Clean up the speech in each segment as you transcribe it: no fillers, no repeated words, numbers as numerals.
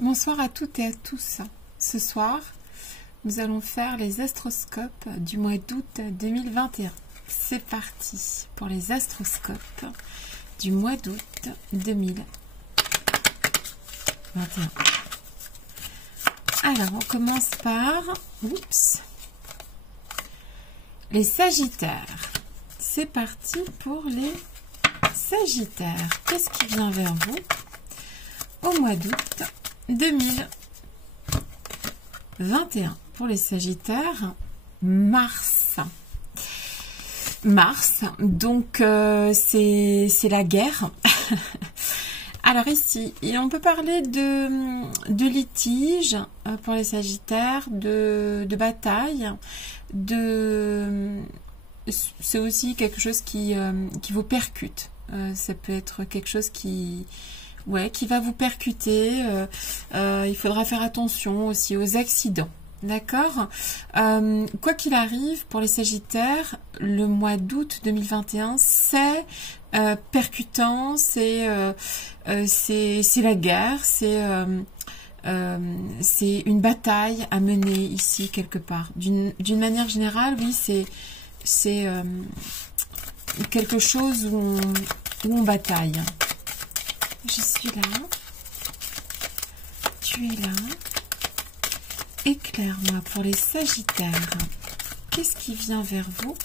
Bonsoir à toutes et à tous. Ce soir, nous allons faire les astroscopes du mois d'août 2021. C'est parti pour les astroscopes du mois d'août 2021. Alors, on commence par les Sagittaires. C'est parti pour les Sagittaires. Qu'est-ce qui vient vers vous au mois d'août 2021? Pour les Sagittaires, Mars. Donc c'est la guerre. Alors ici, on peut parler de litige pour les Sagittaires, de bataille, c'est aussi quelque chose qui vous percute. Ça peut être quelque chose qui va vous percuter. Il faudra faire attention aussi aux accidents. D'accord. Quoi qu'il arrive, pour les Sagittaires, le mois d'août 2021, c'est percutant, c'est la guerre, c'est une bataille à mener ici quelque part. D'une manière générale, oui, c'est quelque chose où on bataille. Je suis là, tu es là. Éclaire-moi pour les Sagittaires. Qu'est-ce qui vient vers vous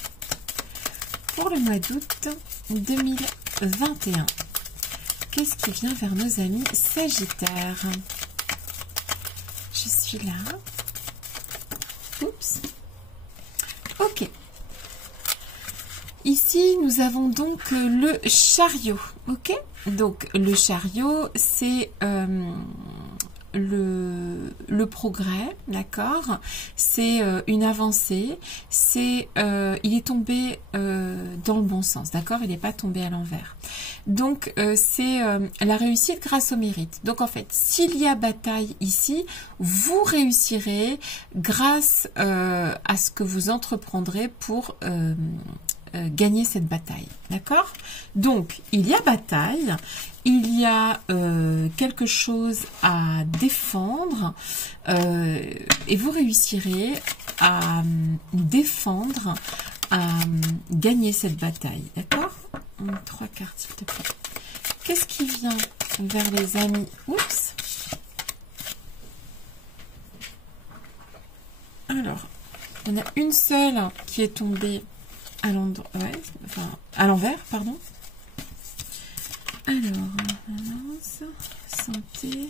pour le mois d'août 2021? Qu'est-ce qui vient vers nos amis Sagittaires? Je suis là. Oups. Ok. Ici, nous avons donc le chariot. Ok. Donc, le chariot, c'est le progrès, d'accord, c'est une avancée, c'est il est tombé dans le bon sens, d'accord, il n'est pas tombé à l'envers. Donc c'est la réussite grâce au mérite. Donc en fait, s'il y a bataille ici, vous réussirez grâce à ce que vous entreprendrez pour gagner cette bataille, d'accord. Donc il y a bataille, il y a quelque chose à défendre et vous réussirez à défendre, à gagner cette bataille, d'accord. 3 cartes s'il te plaît. Qu'est-ce qui vient vers les amis? Oups. Alors, on a une seule qui est tombée à l'endroit, à l'envers, pardon. Alors, santé.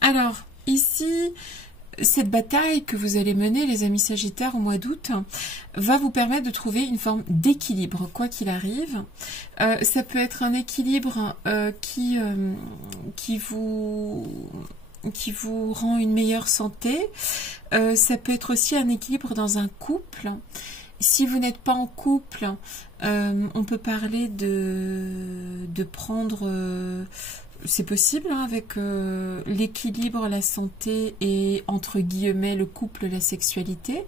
Alors, ici, cette bataille que vous allez mener, les amis Sagittaires, au mois d'août, va vous permettre de trouver une forme d'équilibre, quoi qu'il arrive. Ça peut être un équilibre qui vous rend une meilleure santé. Ça peut être aussi un équilibre dans un couple. Si vous n'êtes pas en couple, on peut parler de prendre, c'est possible, hein, avec l'équilibre, la santé et entre guillemets le couple, la sexualité.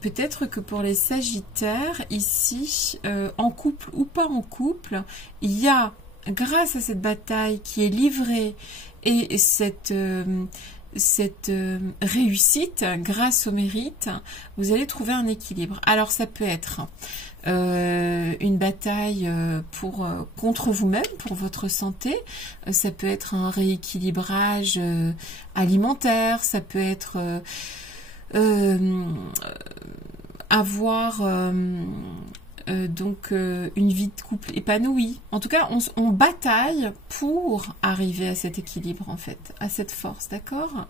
Peut-être que pour les Sagittaires, ici, en couple ou pas en couple, il y a, grâce à cette bataille qui est livrée et cette réussite grâce au mérite, vous allez trouver un équilibre. Alors ça peut être une bataille contre vous-même, pour votre santé, ça peut être un rééquilibrage alimentaire, ça peut être avoir donc une vie de couple épanouie. En tout cas, on bataille pour arriver à cet équilibre, en fait, à cette force, d'accord.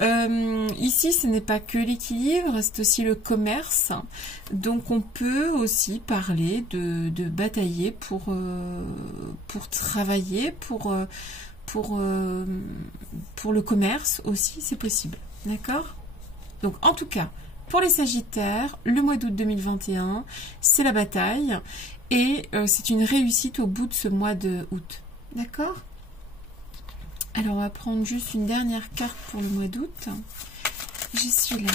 Ici, ce n'est pas que l'équilibre, c'est aussi le commerce. Donc, on peut aussi parler de batailler pour travailler, pour le commerce aussi, c'est possible, d'accord. Donc, en tout cas, pour les Sagittaires, le mois d'août 2021, c'est la bataille et c'est une réussite au bout de ce mois d'août. D'accord? Alors, on va prendre juste une dernière carte pour le mois d'août. Je suis là.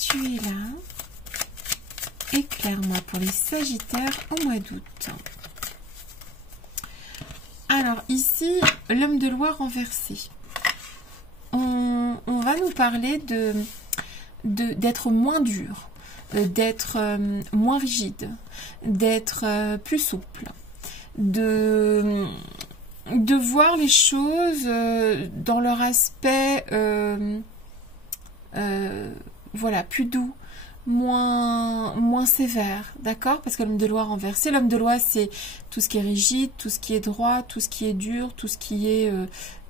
Tu es là. Éclaire-moi pour les Sagittaires au mois d'août. Alors ici, l'homme de loi renversé. On va nous parler d'être moins dur, d'être moins rigide, d'être plus souple, de voir les choses dans leur aspect voilà, plus doux, moins sévère, d'accord? Parce que l'homme de loi renversé, l'homme de loi, c'est tout ce qui est rigide, tout ce qui est droit, tout ce qui est dur, tout ce qui est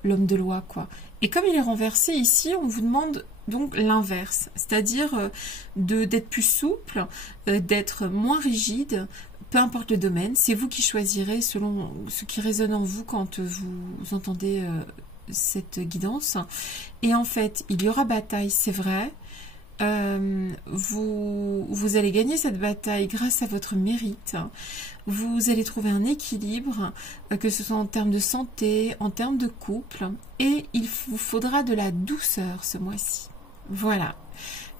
l'homme de loi, quoi. Et comme il est renversé ici, on vous demande donc l'inverse, c'est-à-dire d'être plus souple, d'être moins rigide, peu importe le domaine, c'est vous qui choisirez selon ce qui résonne en vous quand vous entendez cette guidance. Et en fait, il y aura bataille, c'est vrai. Vous allez gagner cette bataille grâce à votre mérite. Vous allez trouver un équilibre, que ce soit en termes de santé, en termes de couple, et il vous faudra de la douceur ce mois-ci. Voilà.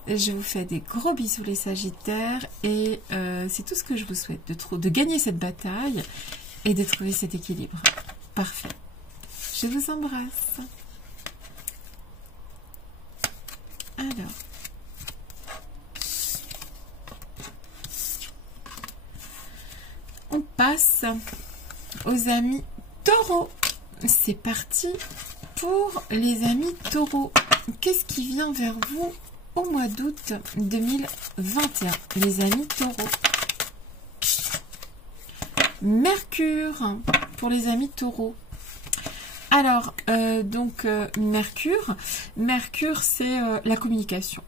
Je vous fais des gros bisous les Sagittaires, et c'est tout ce que je vous souhaite, de gagner cette bataille et de trouver cet équilibre. Parfait. Je vous embrasse. Alors. On passe aux amis taureaux. C'est parti pour les amis taureaux. Qu'est-ce qui vient vers vous au mois d'août 2021, les amis taureaux? Mercure pour les amis taureaux. Alors, Mercure, c'est la communication.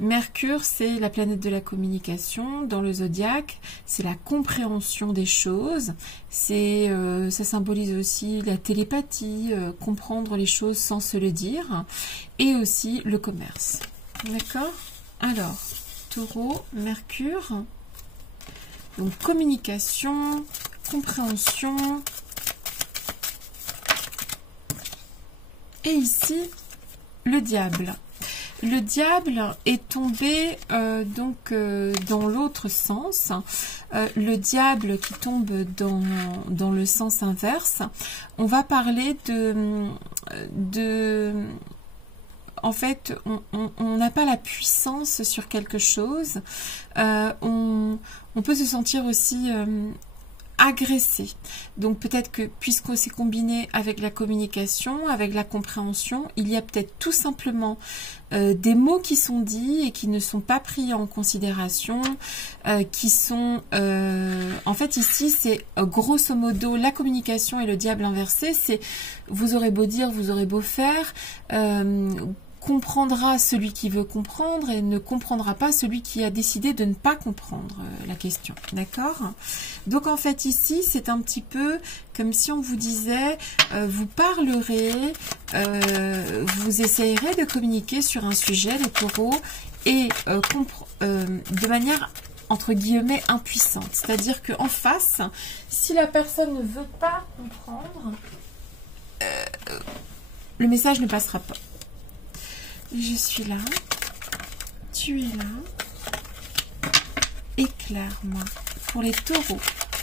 Mercure, c'est la planète de la communication dans le zodiaque, c'est la compréhension des choses, ça symbolise aussi la télépathie, comprendre les choses sans se le dire, et aussi le commerce. D'accord? Alors, Taureau, Mercure, donc communication, compréhension, et ici, le diable. Le diable est tombé dans l'autre sens. Le diable qui tombe dans le sens inverse. On va parler en fait, on n'a pas la puissance sur quelque chose. On peut se sentir aussi agressé. Donc peut-être que puisque c'est combiné avec la communication, avec la compréhension, il y a peut-être tout simplement des mots qui sont dits et qui ne sont pas pris en considération, qui sont... en fait ici c'est grosso modo la communication et le diable inversé, c'est vous aurez beau dire, vous aurez beau faire, comprendra celui qui veut comprendre et ne comprendra pas celui qui a décidé de ne pas comprendre la question. D'accord? Donc en fait ici, c'est un petit peu comme si on vous disait, vous parlerez, vous essayerez de communiquer sur un sujet, les taureaux, et de manière entre guillemets impuissante. C'est-à-dire qu'en face, si la personne ne veut pas comprendre, le message ne passera pas. Je suis là, tu es là, éclaire-moi. Pour les taureaux,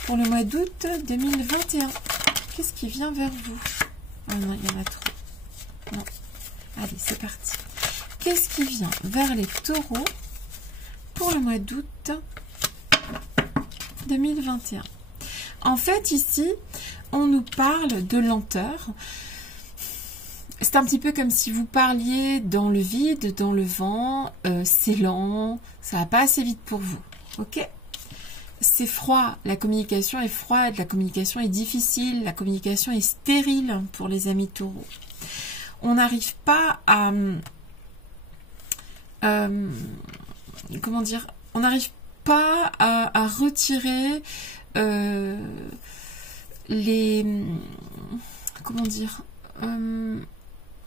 pour le mois d'août 2021, qu'est-ce qui vient vers vous? Oh non, il y en a trop. Non. Allez, c'est parti. Qu'est-ce qui vient vers les taureaux pour le mois d'août 2021? En fait, ici, on nous parle de lenteur. C'est un petit peu comme si vous parliez dans le vide, dans le vent, c'est lent, ça va pas assez vite pour vous, ok? C'est froid, la communication est froide, la communication est difficile, la communication est stérile pour les amis taureaux. On n'arrive pas à... comment dire? On n'arrive pas à retirer les... Comment dire?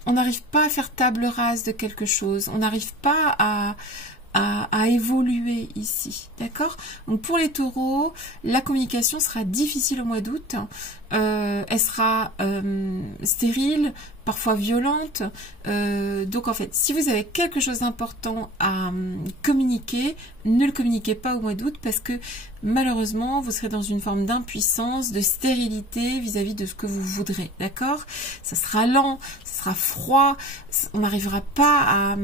On n'arrive pas à faire table rase de quelque chose. On n'arrive pas à évoluer ici, d'accord? Donc pour les taureaux, la communication sera difficile au mois d'août, elle sera stérile, parfois violente, donc en fait, si vous avez quelque chose d'important à communiquer, ne le communiquez pas au mois d'août parce que malheureusement, vous serez dans une forme d'impuissance, de stérilité vis-à-vis de ce que vous voudrez, d'accord? Ça sera lent, ça sera froid, on n'arrivera pas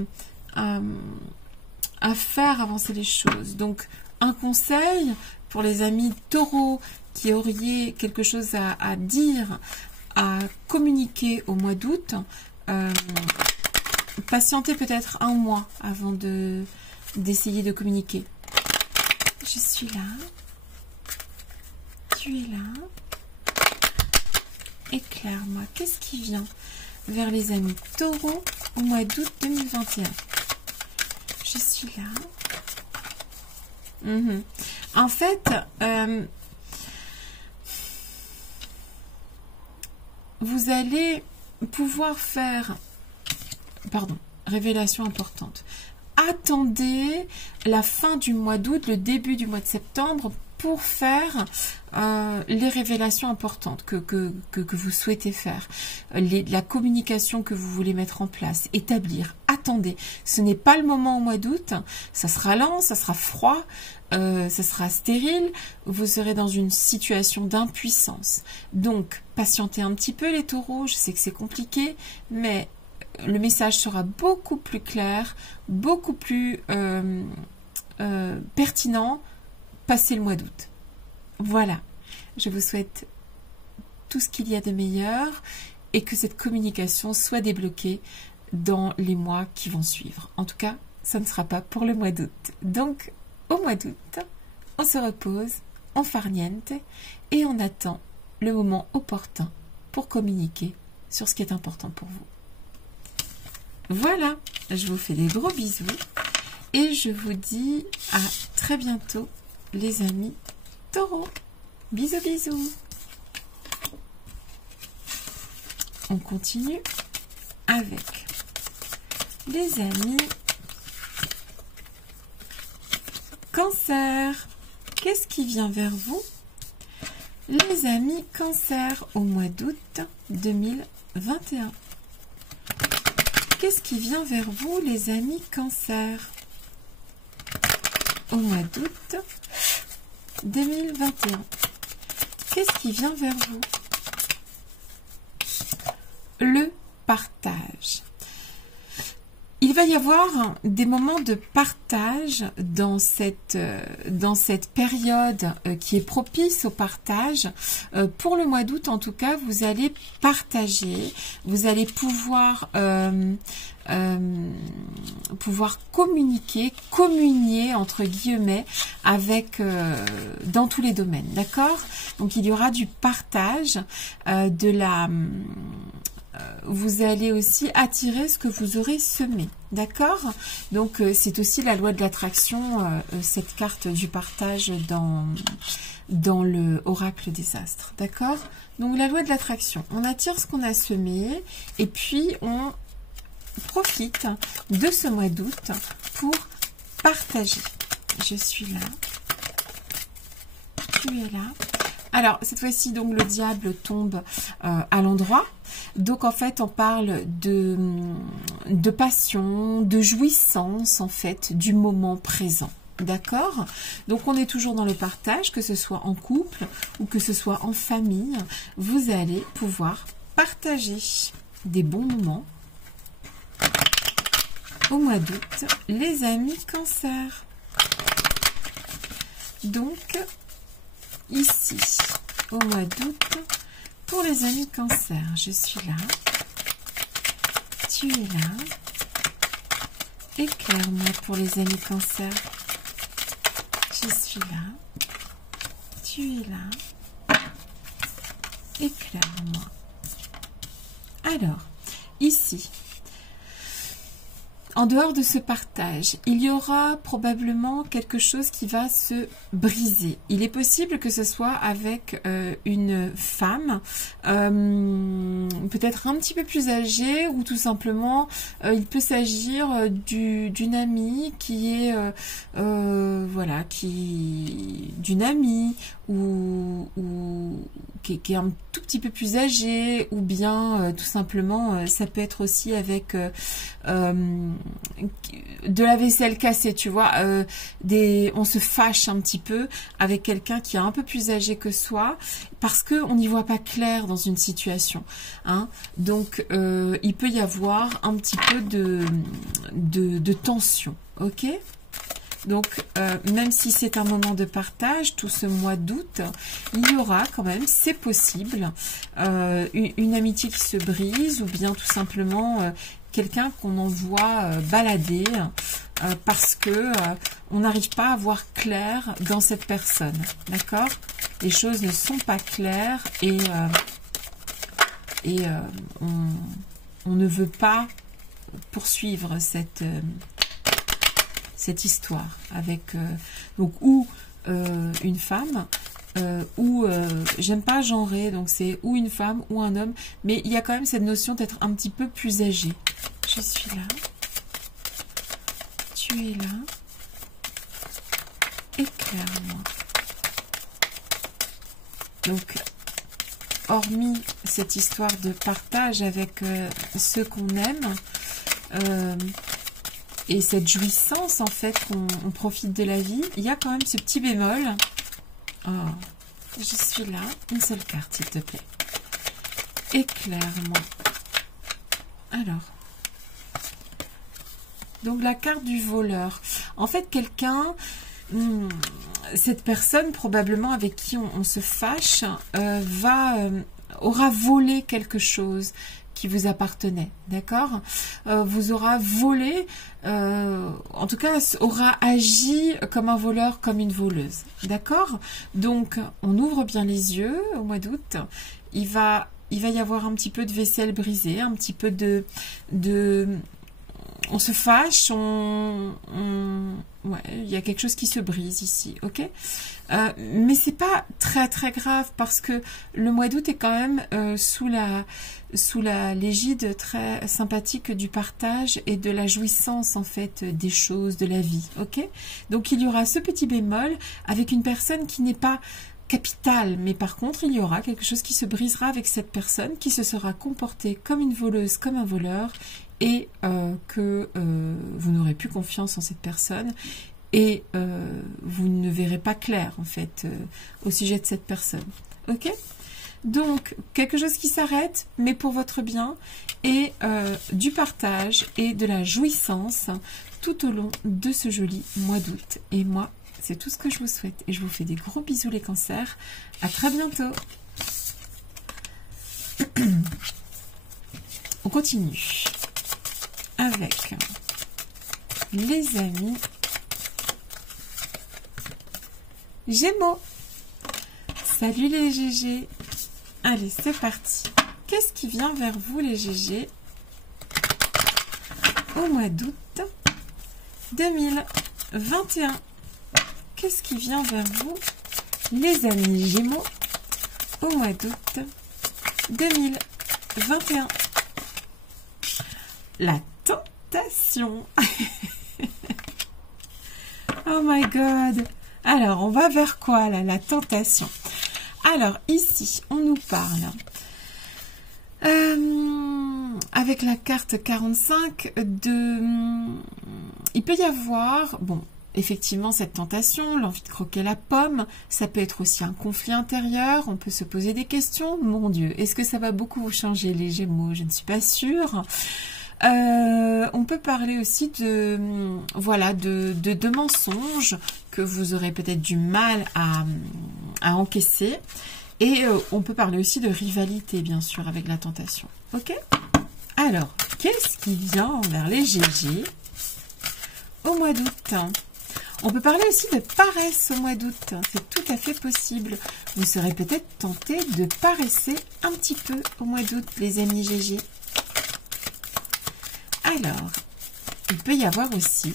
à faire avancer les choses. Donc, un conseil pour les amis taureaux qui auriez quelque chose à dire, à communiquer au mois d'août, patientez peut-être un mois avant d'essayer de communiquer. Je suis là. Tu es là. Éclaire-moi. Qu'est-ce qui vient vers les amis taureaux au mois d'août 2021? Je suis là. En fait, vous allez pouvoir faire... Pardon, révélation importante. Attendez la fin du mois d'août, le début du mois de septembre pour faire les révélations importantes que vous souhaitez faire, la communication que vous voulez mettre en place, établir. Attendez, ce n'est pas le moment au mois d'août, ça sera lent, ça sera froid, ça sera stérile, vous serez dans une situation d'impuissance. Donc, patientez un petit peu les taureaux, je sais que c'est compliqué, mais le message sera beaucoup plus clair, beaucoup plus pertinent, passé le mois d'août. Voilà, je vous souhaite tout ce qu'il y a de meilleur et que cette communication soit débloquée dans les mois qui vont suivre. En tout cas, ça ne sera pas pour le mois d'août. Donc, au mois d'août, on se repose, on farniente et on attend le moment opportun pour communiquer sur ce qui est important pour vous. Voilà, je vous fais des gros bisous et je vous dis à très bientôt les amis taureaux. Bisous bisous. On continue avec les amis Cancer. Qu'est-ce qui vient vers vous, les amis Cancer, au mois d'août 2021? Qu'est-ce qui vient vers vous, les amis Cancer, au mois d'août 2021? Qu'est-ce qui vient vers vous? Le partage. Il va y avoir des moments de partage dans cette période qui est propice au partage. Pour le mois d'août, en tout cas, vous allez partager, vous allez pouvoir communier entre guillemets avec dans tous les domaines, d'accord? Donc il y aura du partage, vous allez aussi attirer ce que vous aurez semé, d'accord? Donc c'est aussi la loi de l'attraction, cette carte du partage dans le oracle des astres, d'accord? Donc la loi de l'attraction, on attire ce qu'on a semé et puis on profite de ce mois d'août pour partager. Je suis là, tu es là. Alors, cette fois-ci, donc, le diable tombe à l'endroit. Donc, en fait, on parle de passion, de jouissance, en fait, du moment présent. D'accord? Donc, on est toujours dans le partage, que ce soit en couple ou que ce soit en famille. Vous allez pouvoir partager des bons moments au mois d'août, les amis Cancer. Donc, ici, au mois d'août, pour les amis Cancer, je suis là, tu es là, éclaire-moi pour les amis Cancer, je suis là, tu es là, éclaire-moi. Alors, ici, En dehors de ce partage, il y aura probablement quelque chose qui va se briser. Il est possible que ce soit avec une femme, peut-être un petit peu plus âgée, ou tout simplement, il peut s'agir d'une amie qui est, voilà, d'une amie ou qui est un tout petit peu plus âgée, ou bien tout simplement, ça peut être aussi avec de la vaisselle cassée, tu vois, on se fâche un petit peu avec quelqu'un qui est un peu plus âgé que soi parce que on n'y voit pas clair dans une situation, hein. Donc il peut y avoir un petit peu de tension, ok. Donc, même si c'est un moment de partage, tout ce mois d'août, il y aura quand même, c'est possible, une amitié qui se brise, ou bien tout simplement quelqu'un qu'on envoie balader parce que on n'arrive pas à voir clair dans cette personne, d'accord? Les choses ne sont pas claires et on ne veut pas poursuivre cette histoire avec donc ou une femme ou j'aime pas genrer, donc c'est ou une femme ou un homme, mais il y a quand même cette notion d'être un petit peu plus âgé. Je suis là, tu es là, éclaire-moi. Donc hormis cette histoire de partage avec ceux qu'on aime, et cette jouissance, en fait, qu'on profite de la vie, il y a quand même ce petit bémol. Oh, je suis là. Une seule carte, s'il te plaît. Éclaire-moi. Alors. Donc, la carte du voleur. En fait, quelqu'un, cette personne, probablement avec qui on se fâche, aura volé quelque chose qui vous appartenait, d'accord, vous aura volé, en tout cas aura agi comme un voleur, comme une voleuse, d'accord. Donc on ouvre bien les yeux au mois d'août, il va y avoir un petit peu de vaisselle brisée, un petit peu de on se fâche, ouais, il y a quelque chose qui se brise ici, ok. Mais c'est pas très très grave parce que le mois d'août est quand même sous la l'égide très sympathique du partage et de la jouissance en fait des choses, de la vie, ok. Donc il y aura ce petit bémol avec une personne qui n'est pas capitale, mais par contre il y aura quelque chose qui se brisera avec cette personne qui se sera comportée comme une voleuse, comme un voleur, et que vous n'aurez plus confiance en cette personne et vous ne verrez pas clair en fait au sujet de cette personne, ok. Donc quelque chose qui s'arrête mais pour votre bien, et du partage et de la jouissance tout au long de ce joli mois d'août. Et moi c'est tout ce que je vous souhaite et je vous fais des gros bisous les cancers, à très bientôt. On continue avec les amis Gémeaux. Salut les GG. Allez, c'est parti. Qu'est-ce qui vient vers vous les GG au mois d'août 2021? Qu'est-ce qui vient vers vous les amis Gémeaux au mois d'août 2021? La tentation. Oh my god. Alors, on va vers quoi là, la tentation? Alors, ici, on nous parle, avec la carte 45, il peut y avoir, bon, effectivement, cette tentation, l'envie de croquer la pomme, ça peut être aussi un conflit intérieur, on peut se poser des questions. Mon Dieu, est-ce que ça va beaucoup vous changer les Gémeaux? Je ne suis pas sûre. On peut parler aussi de voilà de mensonges que vous aurez peut-être du mal à encaisser, et on peut parler aussi de rivalité bien sûr avec la tentation, ok. Alors qu'est-ce qui vient vers les GG au mois d'août? On peut parler aussi de paresse au mois d'août, c'est tout à fait possible. Vous serez peut-être tenté de paresser un petit peu au mois d'août les amis GG. Alors, il peut y avoir aussi,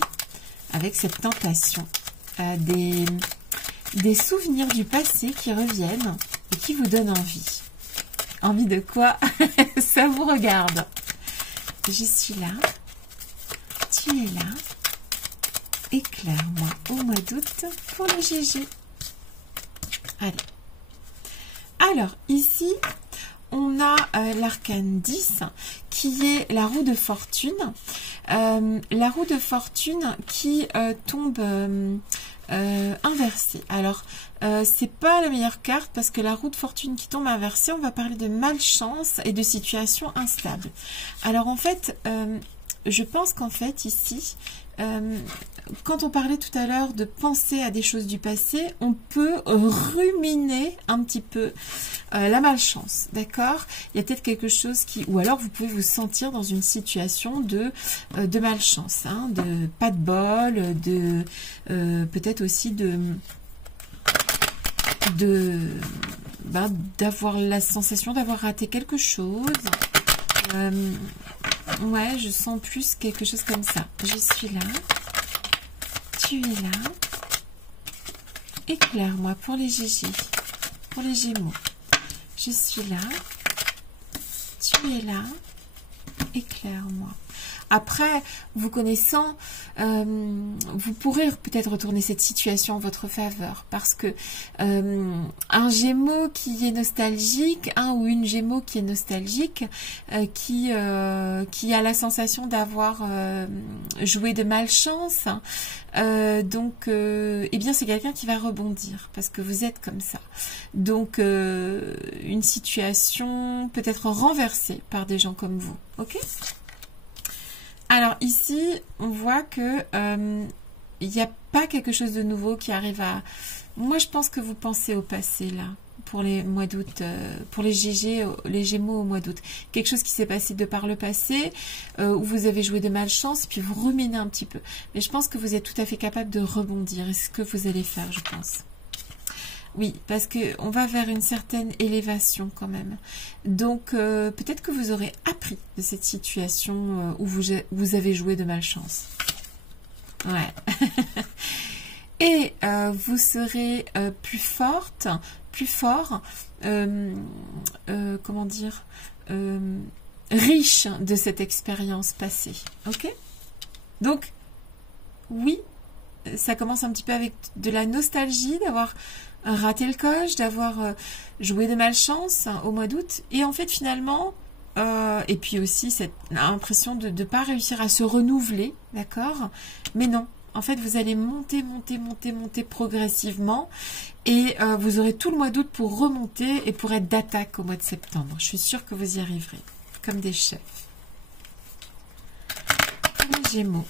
avec cette tentation, des souvenirs du passé qui reviennent et qui vous donnent envie. Envie de quoi? Ça vous regarde. Je suis là. Tu es là. Éclaire-moi au mois d'août pour le GG. Allez. Alors, ici, on a l'arcane 10 qui est la roue de fortune. La roue de fortune qui tombe inversée. Alors, c'est pas la meilleure carte parce que la roue de fortune qui tombe inversée, on va parler de malchance et de situation instable. Alors, en fait, je pense qu'en fait, ici, quand on parlait tout à l'heure de penser à des choses du passé, on peut ruminer un petit peu la malchance, d'accord? Il y a peut-être quelque chose qui... Ou alors vous pouvez vous sentir dans une situation de malchance, hein, de pas de bol, de peut-être aussi d'avoir la sensation d'avoir raté quelque chose. Ouais, je sens plus quelque chose comme ça. Je suis là. Tu es là. Éclaire-moi pour les GG. Pour les Gémeaux. Je suis là. Tu es là. Éclaire-moi. Après, vous connaissant, vous pourrez peut-être retourner cette situation en votre faveur parce que un Gémeaux qui est nostalgique, un ou une Gémeaux qui est nostalgique, qui a la sensation d'avoir joué de malchance, eh bien c'est quelqu'un qui va rebondir parce que vous êtes comme ça. Donc une situation peut-être renversée par des gens comme vous, ok? Alors ici, on voit que il n'y a pas quelque chose de nouveau qui arrive à... Moi, je pense que vous pensez au passé, là, pour les mois d'août, pour les GG, les Gémeaux au mois d'août. Quelque chose qui s'est passé de par le passé, où vous avez joué de malchance, puis vous ruminez un petit peu. Mais je pense que vous êtes tout à fait capable de rebondir. Et c'est ce que vous allez faire, je pense. Oui, parce qu'on va vers une certaine élévation quand même. Donc, peut-être que vous aurez appris de cette situation où vous avez joué de malchance. Ouais. Et vous serez plus forte, plus fort, comment dire, riche de cette expérience passée. Ok? Donc, oui, ça commence un petit peu avec de la nostalgie, d'avoir raté le coche, d'avoir joué de malchance au mois d'août. Et en fait, finalement, et puis aussi cette impression de ne pas réussir à se renouveler, d'accord? Mais non, en fait, vous allez monter progressivement et vous aurez tout le mois d'août pour remonter et pour être d'attaque au mois de septembre. Je suis sûre que vous y arriverez, comme des chefs. Les Gémeaux,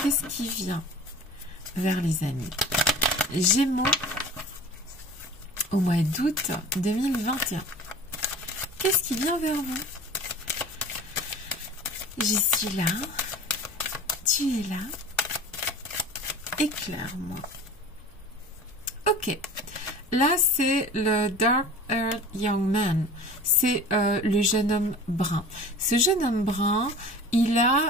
qu'est-ce qui vient vers les amis? Gémeaux, au mois d'août 2021. Qu'est-ce qui vient vers vous? Je suis là. Tu es là. Éclaire-moi. Ok. Là, c'est le Dark Haired Young Man. C'est le jeune homme brun. Ce jeune homme brun, il a...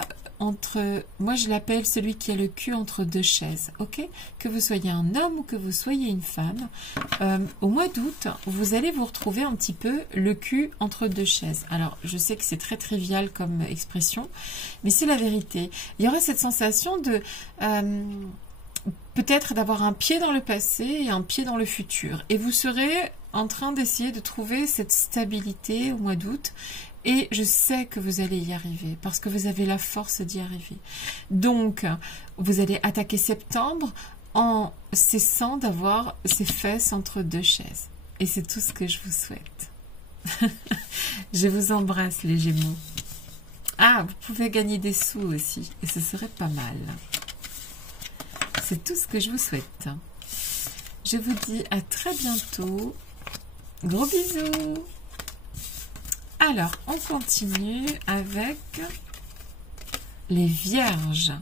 moi je l'appelle celui qui a le cul entre deux chaises, ok? Que vous soyez un homme ou que vous soyez une femme, au mois d'août, vous allez vous retrouver un petit peu le cul entre deux chaises. Alors, je sais que c'est très trivial comme expression, mais c'est la vérité. Il y aura cette sensation de... peut-être d'avoir un pied dans le passé et un pied dans le futur. Et vous serez en train d'essayer de trouver cette stabilité au mois d'août. Et je sais que vous allez y arriver parce que vous avez la force d'y arriver. Donc, vous allez attaquer septembre en cessant d'avoir ces fesses entre deux chaises. Et c'est tout ce que je vous souhaite. Je vous embrasse, les Gémeaux. Ah, vous pouvez gagner des sous aussi. Et ce serait pas mal. C'est tout ce que je vous souhaite. Je vous dis à très bientôt. Gros bisous. Alors, on continue avec les Vierges.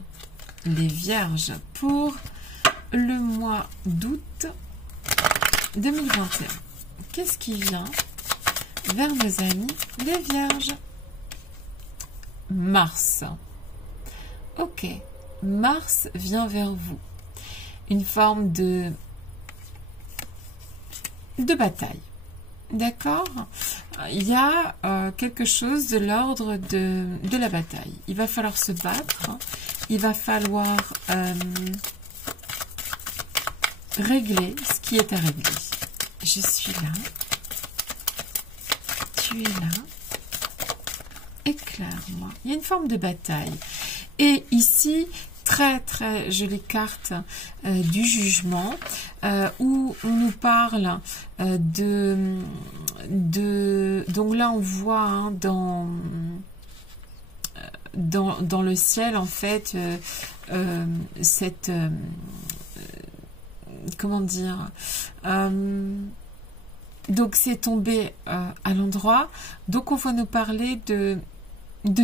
Les Vierges pour le mois d'août 2021. Qu'est-ce qui vient vers nos amis les Vierges? Mars. Ok, Mars vient vers vous. Une forme de bataille. D'accord? Il y a quelque chose de l'ordre de la bataille. Il va falloir se battre. Il va falloir régler ce qui est à régler. Je suis là. Tu es là. Éclaire-moi. Il y a une forme de bataille. Et ici, très jolie carte du jugement où on nous parle donc là on voit hein, dans le ciel en fait cette comment dire donc c'est tombé à l'endroit, donc on va nous parler de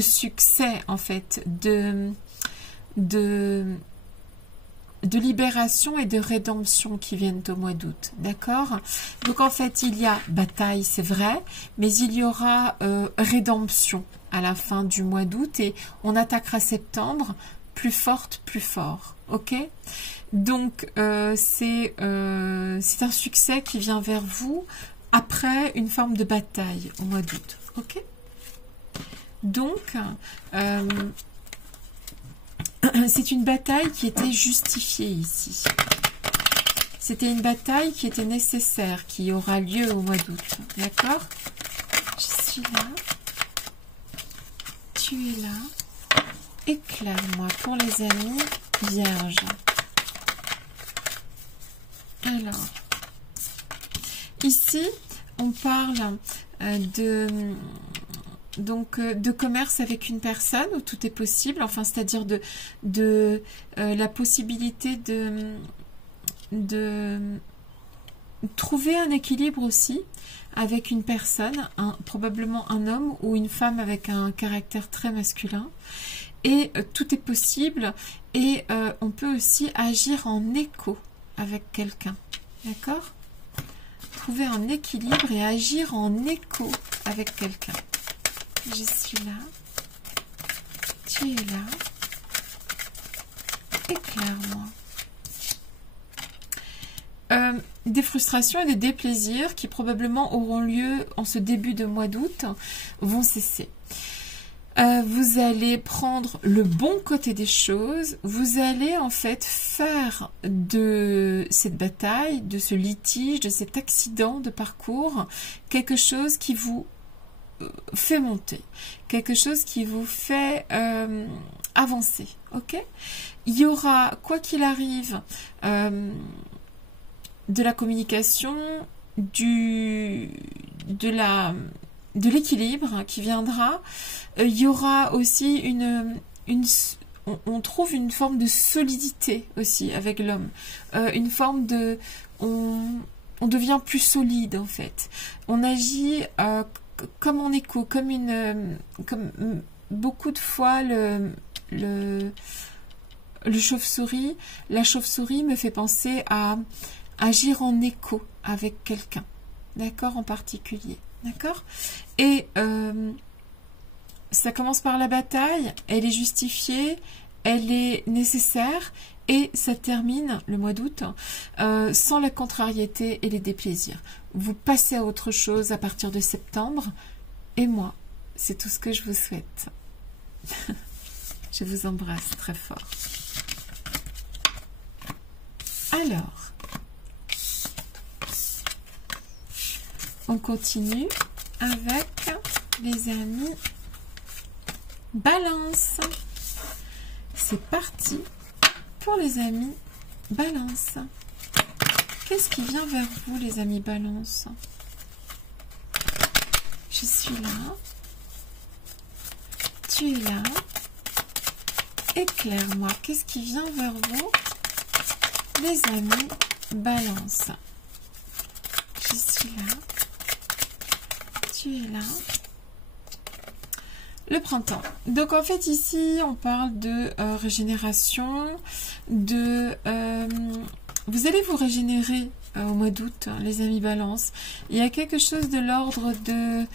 succès en fait, de libération et de rédemption qui viennent au mois d'août, d'accord? Donc en fait il y a bataille, c'est vrai, mais il y aura rédemption à la fin du mois d'août et on attaquera septembre plus forte, plus fort, ok? Donc c'est un succès qui vient vers vous après une forme de bataille au mois d'août, ok? Donc c'est une bataille qui était justifiée ici. C'était une bataille qui était nécessaire, qui aura lieu au mois d'août. D'accord? Je suis là. Tu es là. Éclaire-moi pour les amis vierges. Alors, ici, on parle de commerce avec une personne où tout est possible, enfin c'est-à-dire de la possibilité de trouver un équilibre aussi avec une personne, probablement un homme ou une femme avec un caractère très masculin, et tout est possible et on peut aussi agir en écho avec quelqu'un, d'accord? Trouver un équilibre et agir en écho avec quelqu'un. Je suis là, tu es là, éclaire-moi. Des frustrations et des déplaisirs qui probablement auront lieu en ce début de mois d'août vont cesser. Vous allez prendre le bon côté des choses, vous allez en fait faire de cette bataille, de ce litige, de cet accident de parcours, quelque chose qui vous fait monter, quelque chose qui vous fait avancer, ok? Il y aura, quoi qu'il arrive, de la communication, de l'équilibre qui viendra. Il y aura aussi on trouve une forme de solidité aussi avec l'homme, une forme de, on devient plus solide en fait, on agit comme en écho, comme beaucoup de fois la chauve-souris me fait penser à agir en écho avec quelqu'un, d'accord, en particulier, d'accord, et ça commence par la bataille, elle est justifiée, elle est nécessaire, et ça termine le mois d'août sans la contrariété et les déplaisirs. Vous passez à autre chose à partir de septembre, et moi, c'est tout ce que je vous souhaite. Je vous embrasse très fort. Alors, on continue avec les amis Balance. C'est parti pour les amis Balance. Qu'est-ce qui vient vers vous, les amis Balance? Je suis là. Tu es là. Éclaire-moi. Qu'est-ce qui vient vers vous, les amis Balance? Je suis là. Tu es là. Le printemps. Donc en fait ici on parle de régénération, vous allez vous régénérer au mois d'août, hein, les amis Balance. Il y a quelque chose de l'ordre de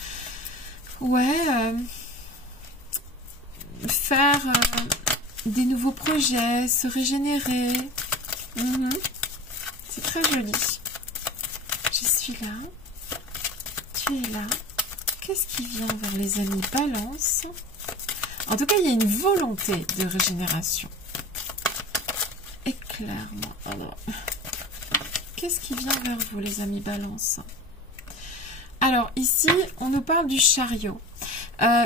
faire des nouveaux projets, se régénérer. C'est très joli. Je suis là. Tu es là. Qu'est-ce qui vient vers les amis Balance? En tout cas, il y a une volonté de régénération. Éclaire-moi. Alors, qu'est-ce qui vient vers vous, les amis Balance? Alors, ici, on nous parle du chariot.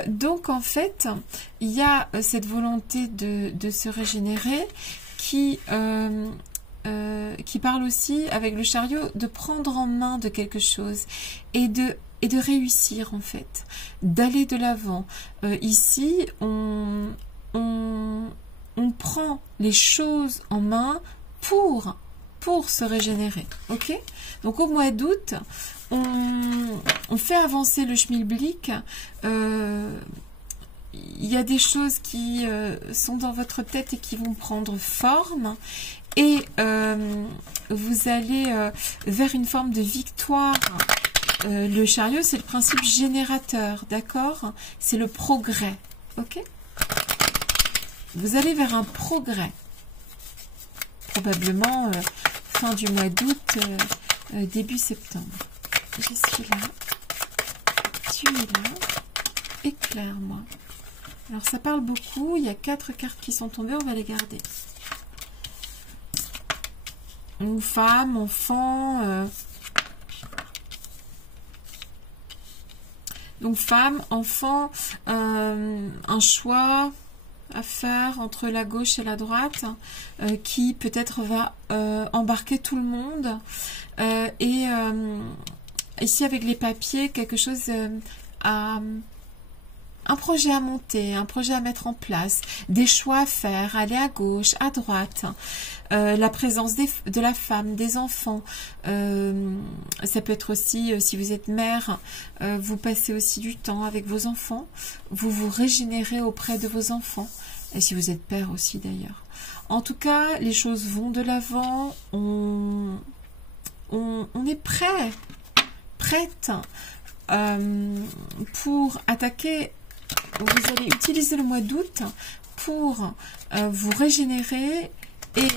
Donc, en fait, il y a cette volonté de se régénérer qui parle aussi, avec le chariot, de prendre en main de quelque chose et de réussir, en fait, d'aller de l'avant. Ici, on prend les choses en main pour se régénérer. Ok? Donc, au mois d'août, on fait avancer le schmilblick. Il y a des choses qui sont dans votre tête et qui vont prendre forme. Et vous allez vers une forme de victoire. Le chariot, c'est le principe générateur, d'accord? C'est le progrès, ok? Vous allez vers un progrès. Probablement fin du mois d'août, début septembre. Je suis là. Tu es là. Éclaire-moi. Alors, ça parle beaucoup. Il y a 4 cartes qui sont tombées. On va les garder. Une femme, enfant... Donc, femme, enfant, un choix à faire entre la gauche et la droite qui peut-être va embarquer tout le monde. Ici, avec les papiers, quelque chose un projet à monter, un projet à mettre en place, des choix à faire, aller à gauche, à droite, la présence de la femme, des enfants. Ça peut être aussi, si vous êtes mère, vous passez aussi du temps avec vos enfants, vous vous régénérez auprès de vos enfants, et si vous êtes père aussi d'ailleurs. En tout cas, les choses vont de l'avant, on est prête pour attaquer. Vous allez utiliser le mois d'août pour vous régénérer et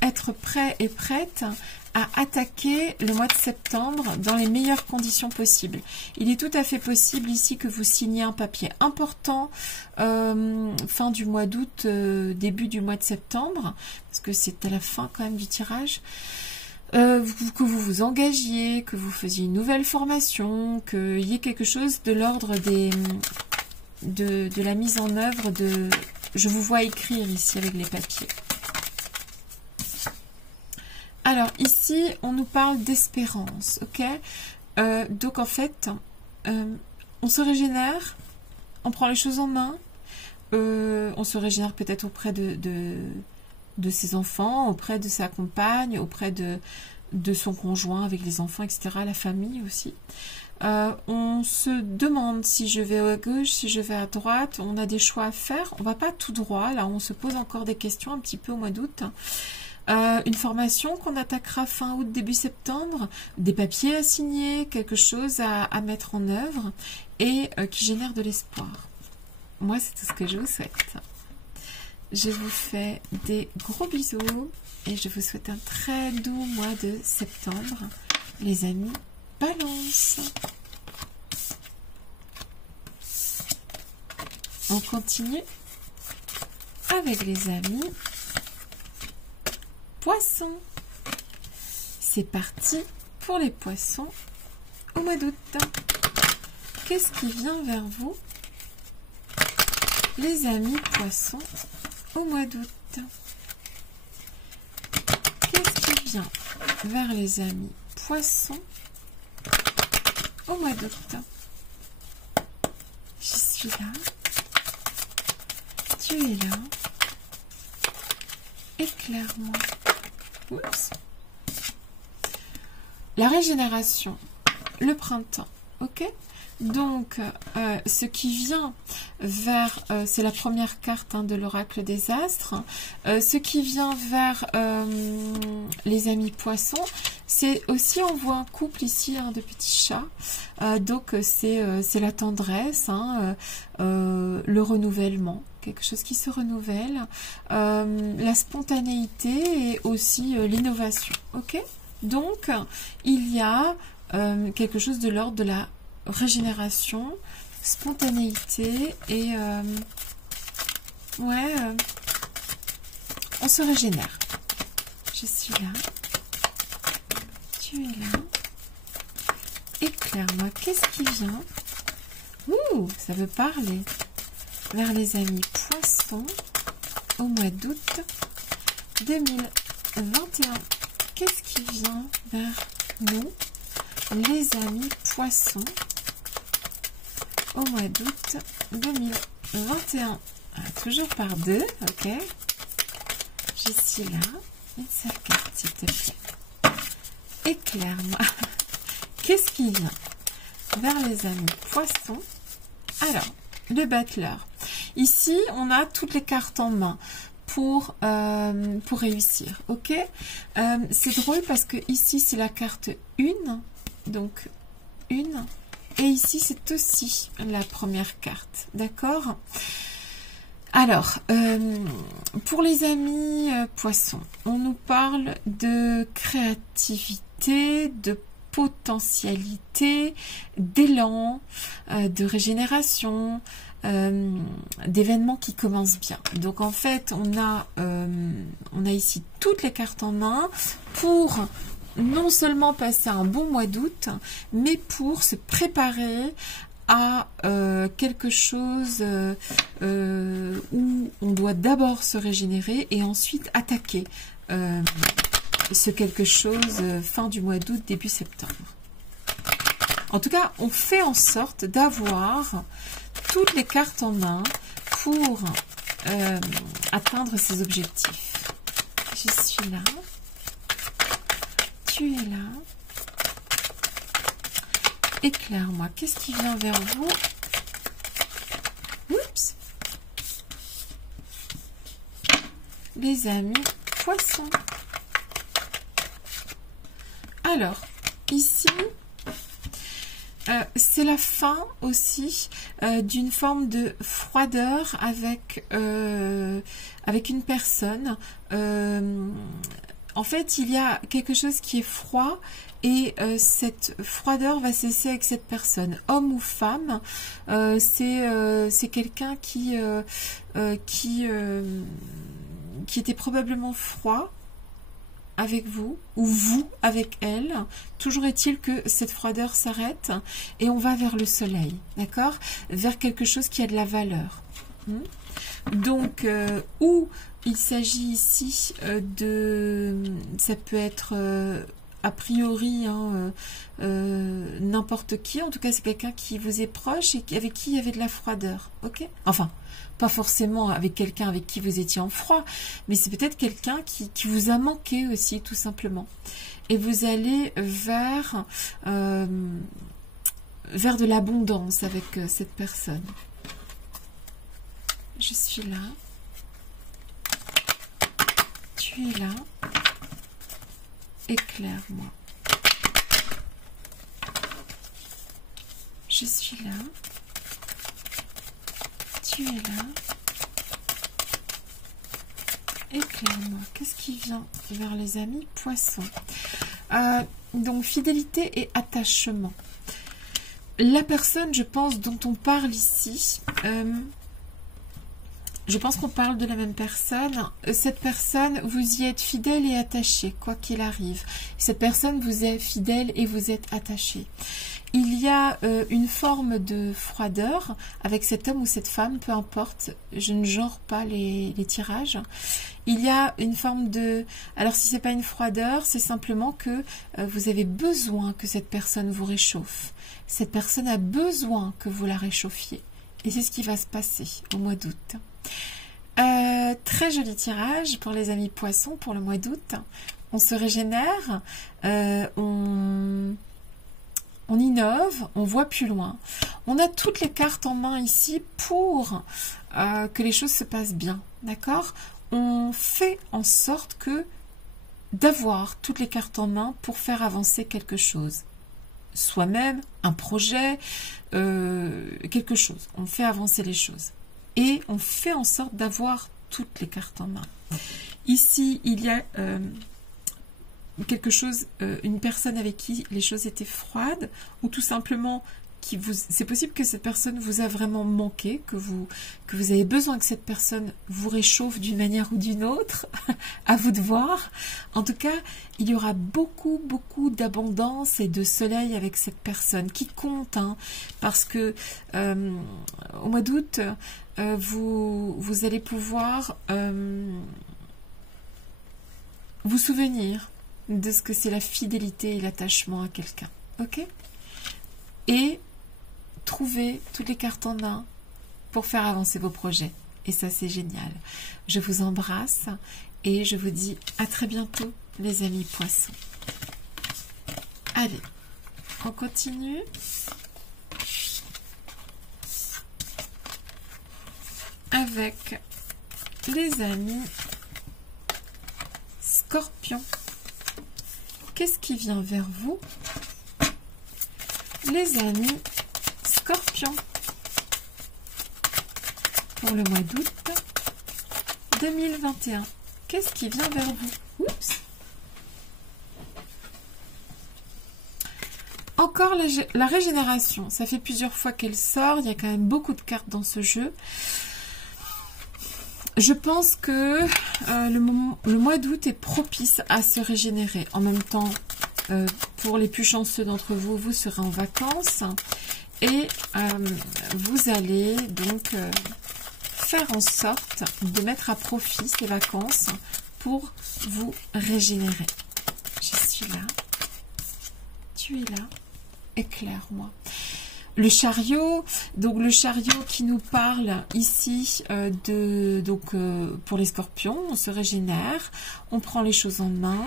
être prêt et prête à attaquer le mois de septembre dans les meilleures conditions possibles. Il est tout à fait possible ici que vous signiez un papier important fin du mois d'août, début du mois de septembre, parce que c'est à la fin quand même du tirage. Que vous vous engagiez, que vous faisiez une nouvelle formation, qu'il y ait quelque chose de l'ordre de la mise en œuvre de... Je vous vois écrire ici avec les papiers. Alors ici, on nous parle d'espérance, ok? Donc en fait, on se régénère, on prend les choses en main, on se régénère peut-être auprès de ses enfants, auprès de sa compagne, auprès de son conjoint avec les enfants, etc., la famille aussi. On se demande si je vais à gauche, si je vais à droite, on a des choix à faire, on ne va pas tout droit, là on se pose encore des questions un petit peu au mois d'août. Une formation qu'on attaquera fin août, début septembre, des papiers à signer, quelque chose à mettre en œuvre et qui génère de l'espoir. Moi, c'est tout ce que je vous souhaite. Je vous fais des gros bisous et je vous souhaite un très doux mois de septembre, les amis Balance. On continue avec les amis Poissons. C'est parti pour les poissons au mois d'août. Qu'est-ce qui vient vers vous, les amis Poissons, au mois d'août? Qu'est-ce qui vient vers les amis Poissons au mois d'août? Je suis là. Tu es là. Éclaire-moi. Oups. La régénération. Le printemps. Ok? Donc, ce qui vient vers, c'est la première carte de l'oracle des astres, ce qui vient vers les amis poissons, C'est aussi, on voit un couple ici hein, de petits chats. Donc c'est la tendresse, hein, le renouvellement, quelque chose qui se renouvelle, la spontanéité et aussi l'innovation. Ok? Donc il y a quelque chose de l'ordre de la régénération, spontanéité et ouais, on se régénère. Je suis là. Tu es là. Éclaire-moi, qu'est-ce qui vient? Ouh, ça veut parler. Vers les amis poissons, au mois d'août 2021. Qu'est-ce qui vient vers nous, les amis poissons, au mois d'août 2021? Toujours par deux, ok. Je suis là. Une seule carte, s'il te plaît. Éclaire-moi. Qu'est-ce qui vient vers les amis poissons? Alors, le battleur. Ici, on a toutes les cartes en main pour réussir, ok. C'est drôle parce que ici, c'est la carte 1, donc 1. Et ici, c'est aussi la première carte, d'accord. Alors, pour les amis poissons, on nous parle de créativité, de potentialité, d'élan, de régénération, d'événements qui commencent bien. Donc en fait, on a ici toutes les cartes en main pour non seulement passer un bon mois d'août, mais pour se préparer à quelque chose où on doit d'abord se régénérer et ensuite attaquer ce quelque chose fin du mois d'août, début septembre. En tout cas, on fait en sorte d'avoir toutes les cartes en main pour atteindre ces objectifs. Je suis là. Tu es là. Éclaire-moi, qu'est-ce qui vient vers vous? Oups. Les amis poissons. Alors, ici, c'est la fin aussi d'une forme de froideur avec une personne. En fait, il y a quelque chose qui est froid et cette froideur va cesser avec cette personne. Homme ou femme, c'est quelqu'un qui était probablement froid avec vous, ou vous avec elle. Toujours est-il que cette froideur s'arrête et on va vers le soleil, d'accord? Vers quelque chose qui a de la valeur. Donc, où il s'agit ici ça peut être a priori n'importe qui, en tout cas c'est quelqu'un qui vous est proche et avec qui il y avait de la froideur, ok? Enfin, pas forcément avec quelqu'un avec qui vous étiez en froid, mais c'est peut-être quelqu'un qui vous a manqué aussi, tout simplement. Et vous allez vers de l'abondance avec cette personne. Je suis là. Tu es là. Éclaire-moi. Je suis là. Tu es là. Éclaire-moi. Qu'est-ce qui vient vers les amis poissons? Donc, fidélité et attachement. La personne, je pense, dont on parle ici, je pense qu'on parle de la même personne. Cette personne, vous y êtes fidèle et attaché, quoi qu'il arrive. Cette personne vous est fidèle et vous êtes attaché. Il y a une forme de froideur avec cet homme ou cette femme, peu importe, je ne genre pas les tirages. Il y a une forme de... Alors si ce n'est pas une froideur, c'est simplement que vous avez besoin que cette personne vous réchauffe. Cette personne a besoin que vous la réchauffiez. Et c'est ce qui va se passer au mois d'août. Très joli tirage pour les amis poissons pour le mois d'août. On se régénère, on innove, on voit plus loin. On a toutes les cartes en main ici pour que les choses se passent bien, d'accord? On fait en sorte que d'avoir toutes les cartes en main pour faire avancer quelque chose. Soi-même, un projet, quelque chose. On fait avancer les choses. Et on fait en sorte d'avoir toutes les cartes en main. Ici, il y a quelque chose, une personne avec qui les choses étaient froides, ou tout simplement c'est possible que cette personne vous a vraiment manqué, que vous avez besoin que cette personne vous réchauffe d'une manière ou d'une autre, à vous de voir. En tout cas, il y aura beaucoup d'abondance et de soleil avec cette personne qui compte, hein, parce que au mois d'août, vous allez pouvoir vous souvenir de ce que c'est la fidélité et l'attachement à quelqu'un, ok? Et trouver toutes les cartes en main pour faire avancer vos projets. Et ça, c'est génial. Je vous embrasse et je vous dis à très bientôt, les amis poissons. Allez, on continue. Avec les amis Scorpions. Qu'est-ce qui vient vers vous, les amis Scorpions, pour le mois d'août 2021? Qu'est-ce qui vient vers vous? Oups. Encore la régénération. Ça fait plusieurs fois qu'elle sort. Il y a quand même beaucoup de cartes dans ce jeu. Je pense que le mois d'août est propice à se régénérer. En même temps, pour les plus chanceux d'entre vous, vous serez en vacances et vous allez donc faire en sorte de mettre à profit ces vacances pour vous régénérer. Je suis là, tu es là, éclaire-moi. Le chariot, donc le chariot qui nous parle ici pour les scorpions, on se régénère, on prend les choses en main,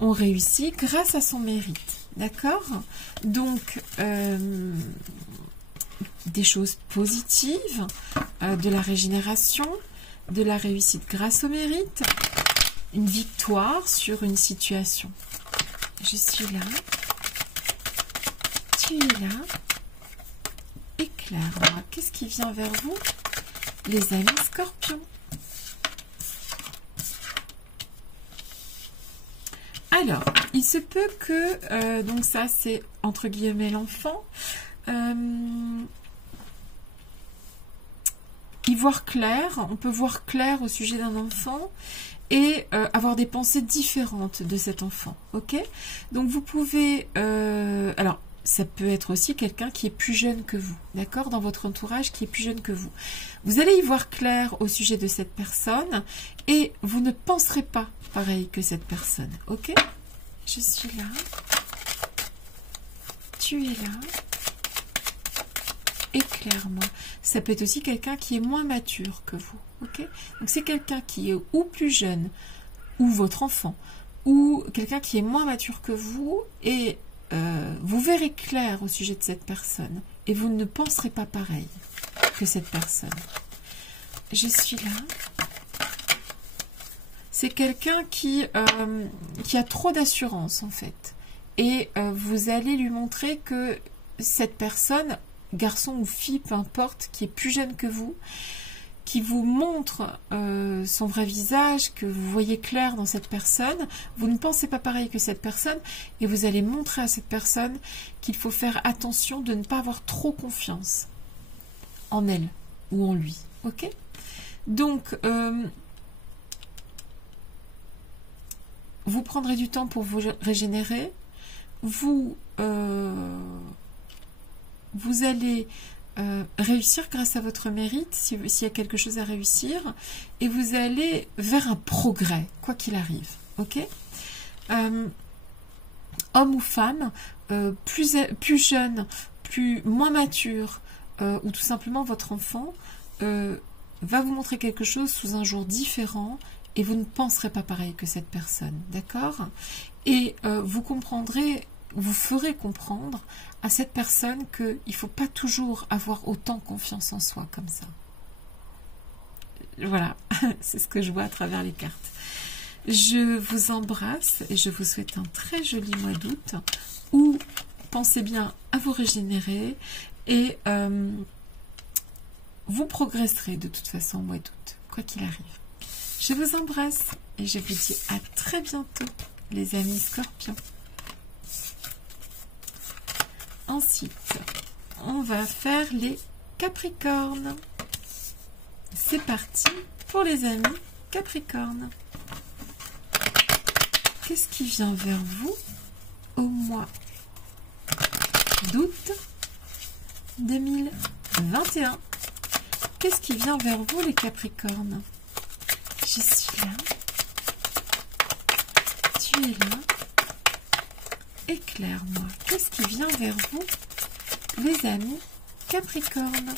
on réussit grâce à son mérite, d'accord? Donc, des choses positives, de la régénération, de la réussite grâce au mérite, une victoire sur une situation. Je suis là, tu es là. Éclaire-moi, qu'est-ce qui vient vers vous, les amis Scorpions? Alors, il se peut que, donc ça c'est entre guillemets l'enfant, y voir clair, on peut voir clair au sujet d'un enfant et avoir des pensées différentes de cet enfant, ok? Donc vous pouvez, alors, ça peut être aussi quelqu'un qui est plus jeune que vous, d'accord, dans votre entourage qui est plus jeune que vous. Vous allez y voir clair au sujet de cette personne et vous ne penserez pas pareil que cette personne, ok? Je suis là, tu es là, éclaire-moi. Ça peut être aussi quelqu'un qui est moins mature que vous, ok? Donc c'est quelqu'un qui est ou plus jeune, ou votre enfant, ou quelqu'un qui est moins mature que vous et vous verrez clair au sujet de cette personne et vous ne penserez pas pareil que cette personne. Je suis là. C'est quelqu'un qui a trop d'assurance en fait. Et vous allez lui montrer que cette personne, garçon ou fille, peu importe, qui est plus jeune que vous, qui vous montre son vrai visage, que vous voyez clair dans cette personne, vous ne pensez pas pareil que cette personne, et vous allez montrer à cette personne qu'il faut faire attention de ne pas avoir trop confiance en elle ou en lui, ok? Donc, vous prendrez du temps pour vous régénérer, vous allez réussir grâce à votre mérite, s'il y a quelque chose à réussir, et vous allez vers un progrès, quoi qu'il arrive, ok? Homme ou femme, plus jeune, moins mature, ou tout simplement votre enfant, va vous montrer quelque chose sous un jour différent, et vous ne penserez pas pareil que cette personne, d'accord? Et vous comprendrez, vous ferez comprendre à cette personne qu'il ne faut pas toujours avoir autant confiance en soi comme ça. Voilà, c'est ce que je vois à travers les cartes. Je vous embrasse et je vous souhaite un très joli mois d'août où pensez bien à vous régénérer et vous progresserez de toute façon au mois d'août, quoi qu'il arrive. Je vous embrasse et je vous dis à très bientôt, les amis Scorpions. Ensuite, on va faire les Capricornes. C'est parti pour les amis Capricornes. Qu'est-ce qui vient vers vous au mois d'août 2021? Qu'est-ce qui vient vers vous les Capricornes? Je suis là. Tu es là. Éclaire-moi. Qu'est-ce qui vient vers vous les amis Capricornes?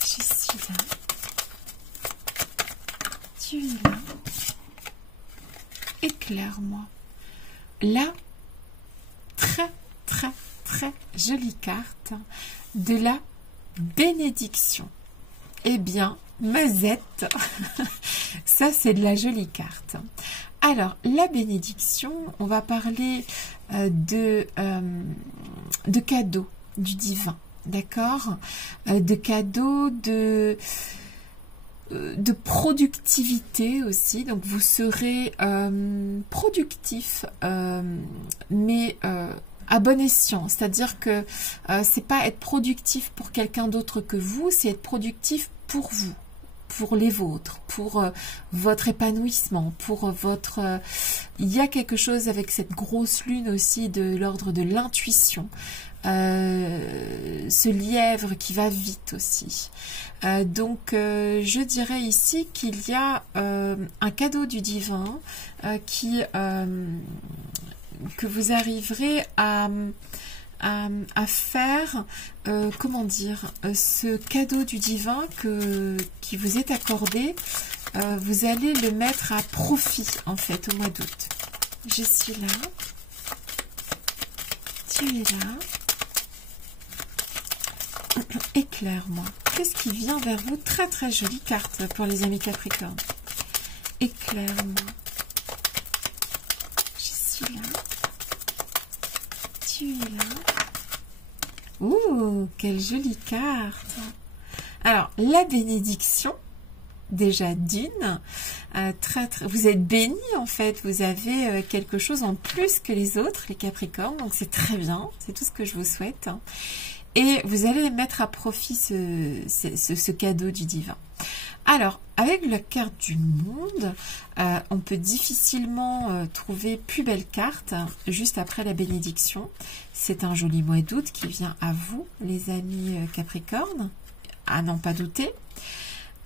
Je suis là. Tu es là. Éclaire-moi. Là, très jolie carte de la bénédiction. Eh bien, Mazette, ça c'est de la jolie carte. Alors, la bénédiction, on va parler de cadeaux du divin, d'accord? De cadeaux, de productivité aussi, donc vous serez productif, mais à bon escient, c'est-à-dire que c'est pas être productif pour quelqu'un d'autre que vous, c'est être productif pour vous, pour les vôtres, pour votre épanouissement, pour votre... il y a quelque chose avec cette grosse lune aussi de l'ordre de l'intuition, ce lièvre qui va vite aussi. Donc je dirais ici qu'il y a un cadeau du divin que vous arriverez à faire, comment dire, ce cadeau du divin qui vous est accordé, vous allez le mettre à profit en fait au mois d'août. Je suis là, tu es là, éclaire-moi. Qu'est-ce qui vient vers vous? Très jolie carte pour les amis Capricorne. Éclaire-moi. Je suis là. Tu es là. Ouh, quelle jolie carte. Alors, la bénédiction, déjà d'une, vous êtes bénis en fait, vous avez quelque chose en plus que les autres, les Capricornes, donc c'est très bien, c'est tout ce que je vous souhaite. Et vous allez mettre à profit ce cadeau du divin. Alors, avec la carte du monde, on peut difficilement trouver plus belle carte juste après la bénédiction. C'est un joli mois d'août qui vient à vous, les amis Capricorne, à n'en pas douter.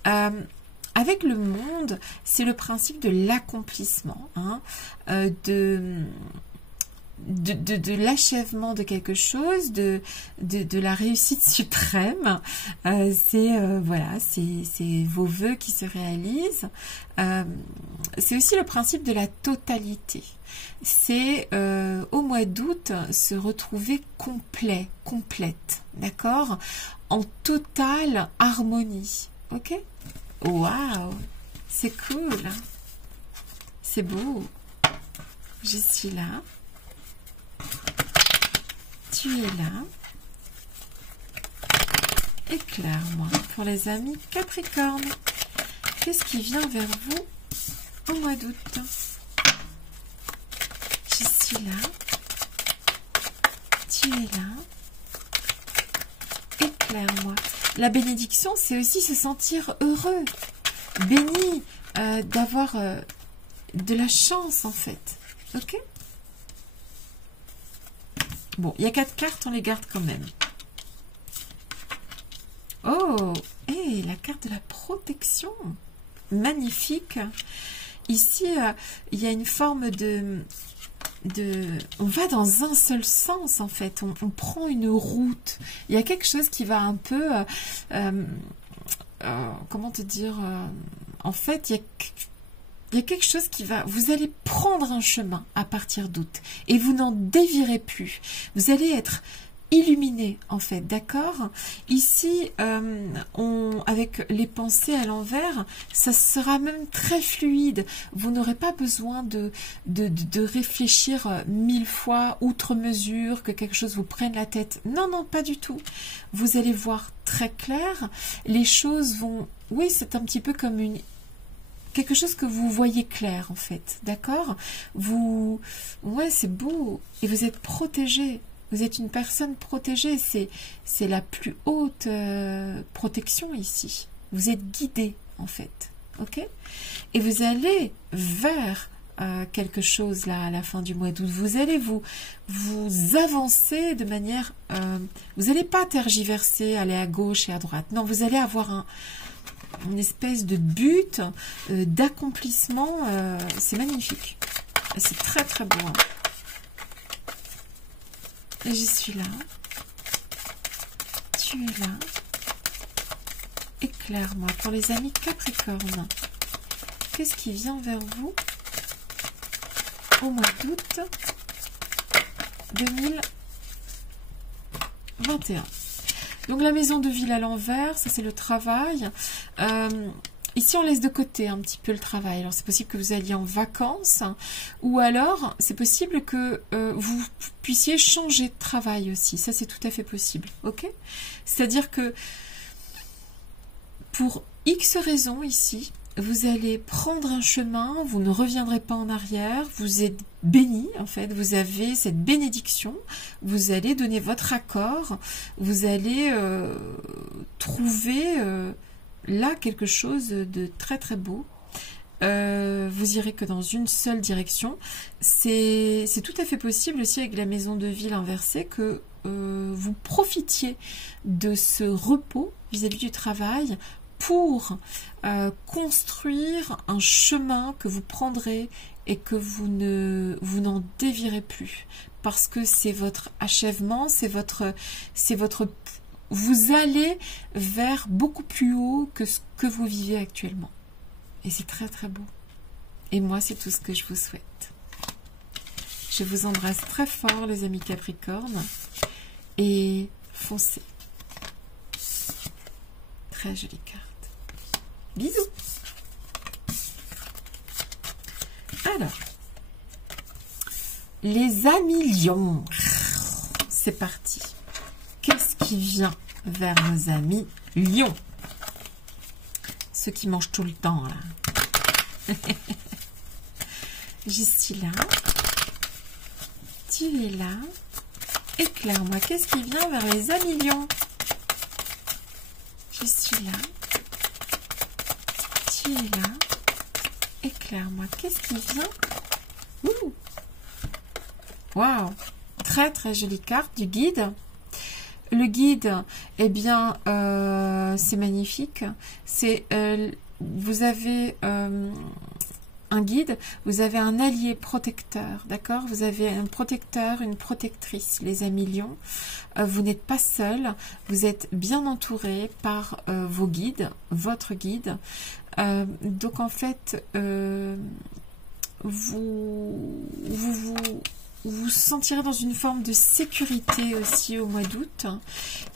Avec le monde, c'est le principe de l'accomplissement, hein, de l'achèvement de quelque chose, de la réussite suprême. Voilà, c'est vos vœux qui se réalisent. C'est aussi le principe de la totalité. C'est au mois d'août se retrouver complet, complète, d'accord, en totale harmonie. Ok? Waouh, c'est cool, c'est beau. Je suis là. Tu es là. Éclaire-moi pour les amis Capricorne. Qu'est-ce qui vient vers vous au mois d'août? Je suis là. Tu es là. Éclaire-moi. La bénédiction, c'est aussi se sentir heureux, béni, d'avoir de la chance en fait. Ok? Bon, il y a 4 cartes, on les garde quand même. Oh, et la carte de la protection. Magnifique. Ici, il y a une forme on va dans un seul sens, en fait. On prend une route. Il y a quelque chose qui va un peu... comment te dire en fait, il y a quelque chose qui va... Vous allez prendre un chemin à partir d'août et vous n'en dévirez plus. Vous allez être illuminé en fait, d'accord? Ici, avec les pensées à l'envers, ça sera même très fluide. Vous n'aurez pas besoin de réfléchir 1000 fois outre mesure, que quelque chose vous prenne la tête. Non, non, pas du tout. Vous allez voir très clair. Les choses vont... Oui, c'est un petit peu comme quelque chose que vous voyez clair en fait, d'accord? Ouais, c'est beau. Et vous êtes protégé. Vous êtes une personne protégée, c'est la plus haute protection ici. Vous êtes guidé en fait, ok? Et vous allez vers quelque chose là à la fin du mois d'août. Vous allez vous avancer de manière... vous n'allez pas tergiverser, aller à gauche et à droite. Non, vous allez avoir une espèce de but, d'accomplissement. C'est magnifique. C'est très très beau. Hein. Je suis là, tu es là, éclaire-moi pour les amis Capricorne. Qu'est-ce qui vient vers vous au mois d'août 2021? Donc la maison de ville à l'envers, ça c'est le travail. Ici, on laisse de côté un petit peu le travail. Alors, c'est possible que vous alliez en vacances ou alors, c'est possible que vous puissiez changer de travail aussi. Ça, c'est tout à fait possible. Ok? C'est-à-dire que pour X raisons ici, vous allez prendre un chemin, vous ne reviendrez pas en arrière, vous êtes béni en fait, vous avez cette bénédiction, vous allez donner votre accord, vous allez trouver... là, quelque chose de très très beau. Vous irez que dans une seule direction. C'est tout à fait possible aussi avec la maison de ville inversée que vous profitiez de ce repos vis-à-vis du travail pour construire un chemin que vous prendrez et que vous n'en dévierez plus. Parce que c'est votre achèvement, c'est votre vous allez vers beaucoup plus haut que ce que vous vivez actuellement. Et c'est très très beau. Et moi, c'est tout ce que je vous souhaite. Je vous embrasse très fort, les amis Capricorne. Et foncez. Très jolie carte. Bisous. Alors, les amis lions. C'est parti. Qu'est-ce qui vient vers nos amis lions? Ceux qui mangent tout le temps, là. Je suis là. Tu es là. Éclaire-moi. Qu'est-ce qui vient vers les amis lions? Je suis là. Tu es là. Éclaire-moi. Qu'est-ce qui vient? Ouh. Waouh. Très, très jolie carte du guide. Le guide, eh bien, c'est magnifique. C'est vous avez un guide, vous avez un allié protecteur, d'accord? Vous avez un protecteur, une protectrice, les amis lions. Vous n'êtes pas seul, vous êtes bien entouré par vos guides, votre guide. Donc, en fait, vous sentirez dans une forme de sécurité aussi au mois d'août.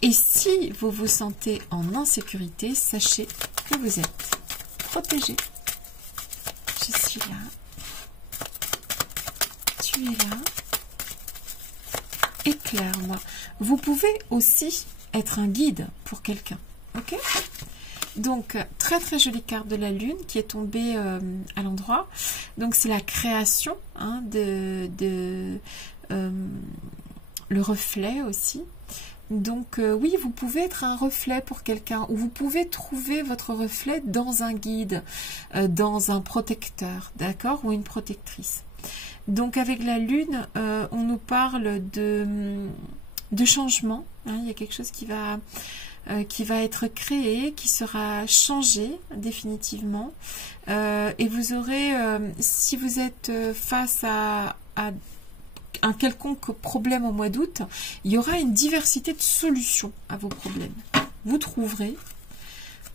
Et si vous vous sentez en insécurité, sachez que vous êtes protégé. Je suis là. Tu es là. Éclaire-moi. Vous pouvez aussi être un guide pour quelqu'un. Ok ? Donc, très très jolie carte de la lune qui est tombée à l'endroit. Donc, c'est la création hein, le reflet aussi. Donc, oui, vous pouvez être un reflet pour quelqu'un ou vous pouvez trouver votre reflet dans un guide, dans un protecteur, d'accord, ou une protectrice. Donc, avec la lune, on nous parle de changement. Hein, il y a quelque chose qui va être créé, qui sera changé définitivement. Et vous aurez, si vous êtes face à un quelconque problème au mois d'août, il y aura une diversité de solutions à vos problèmes. Vous trouverez,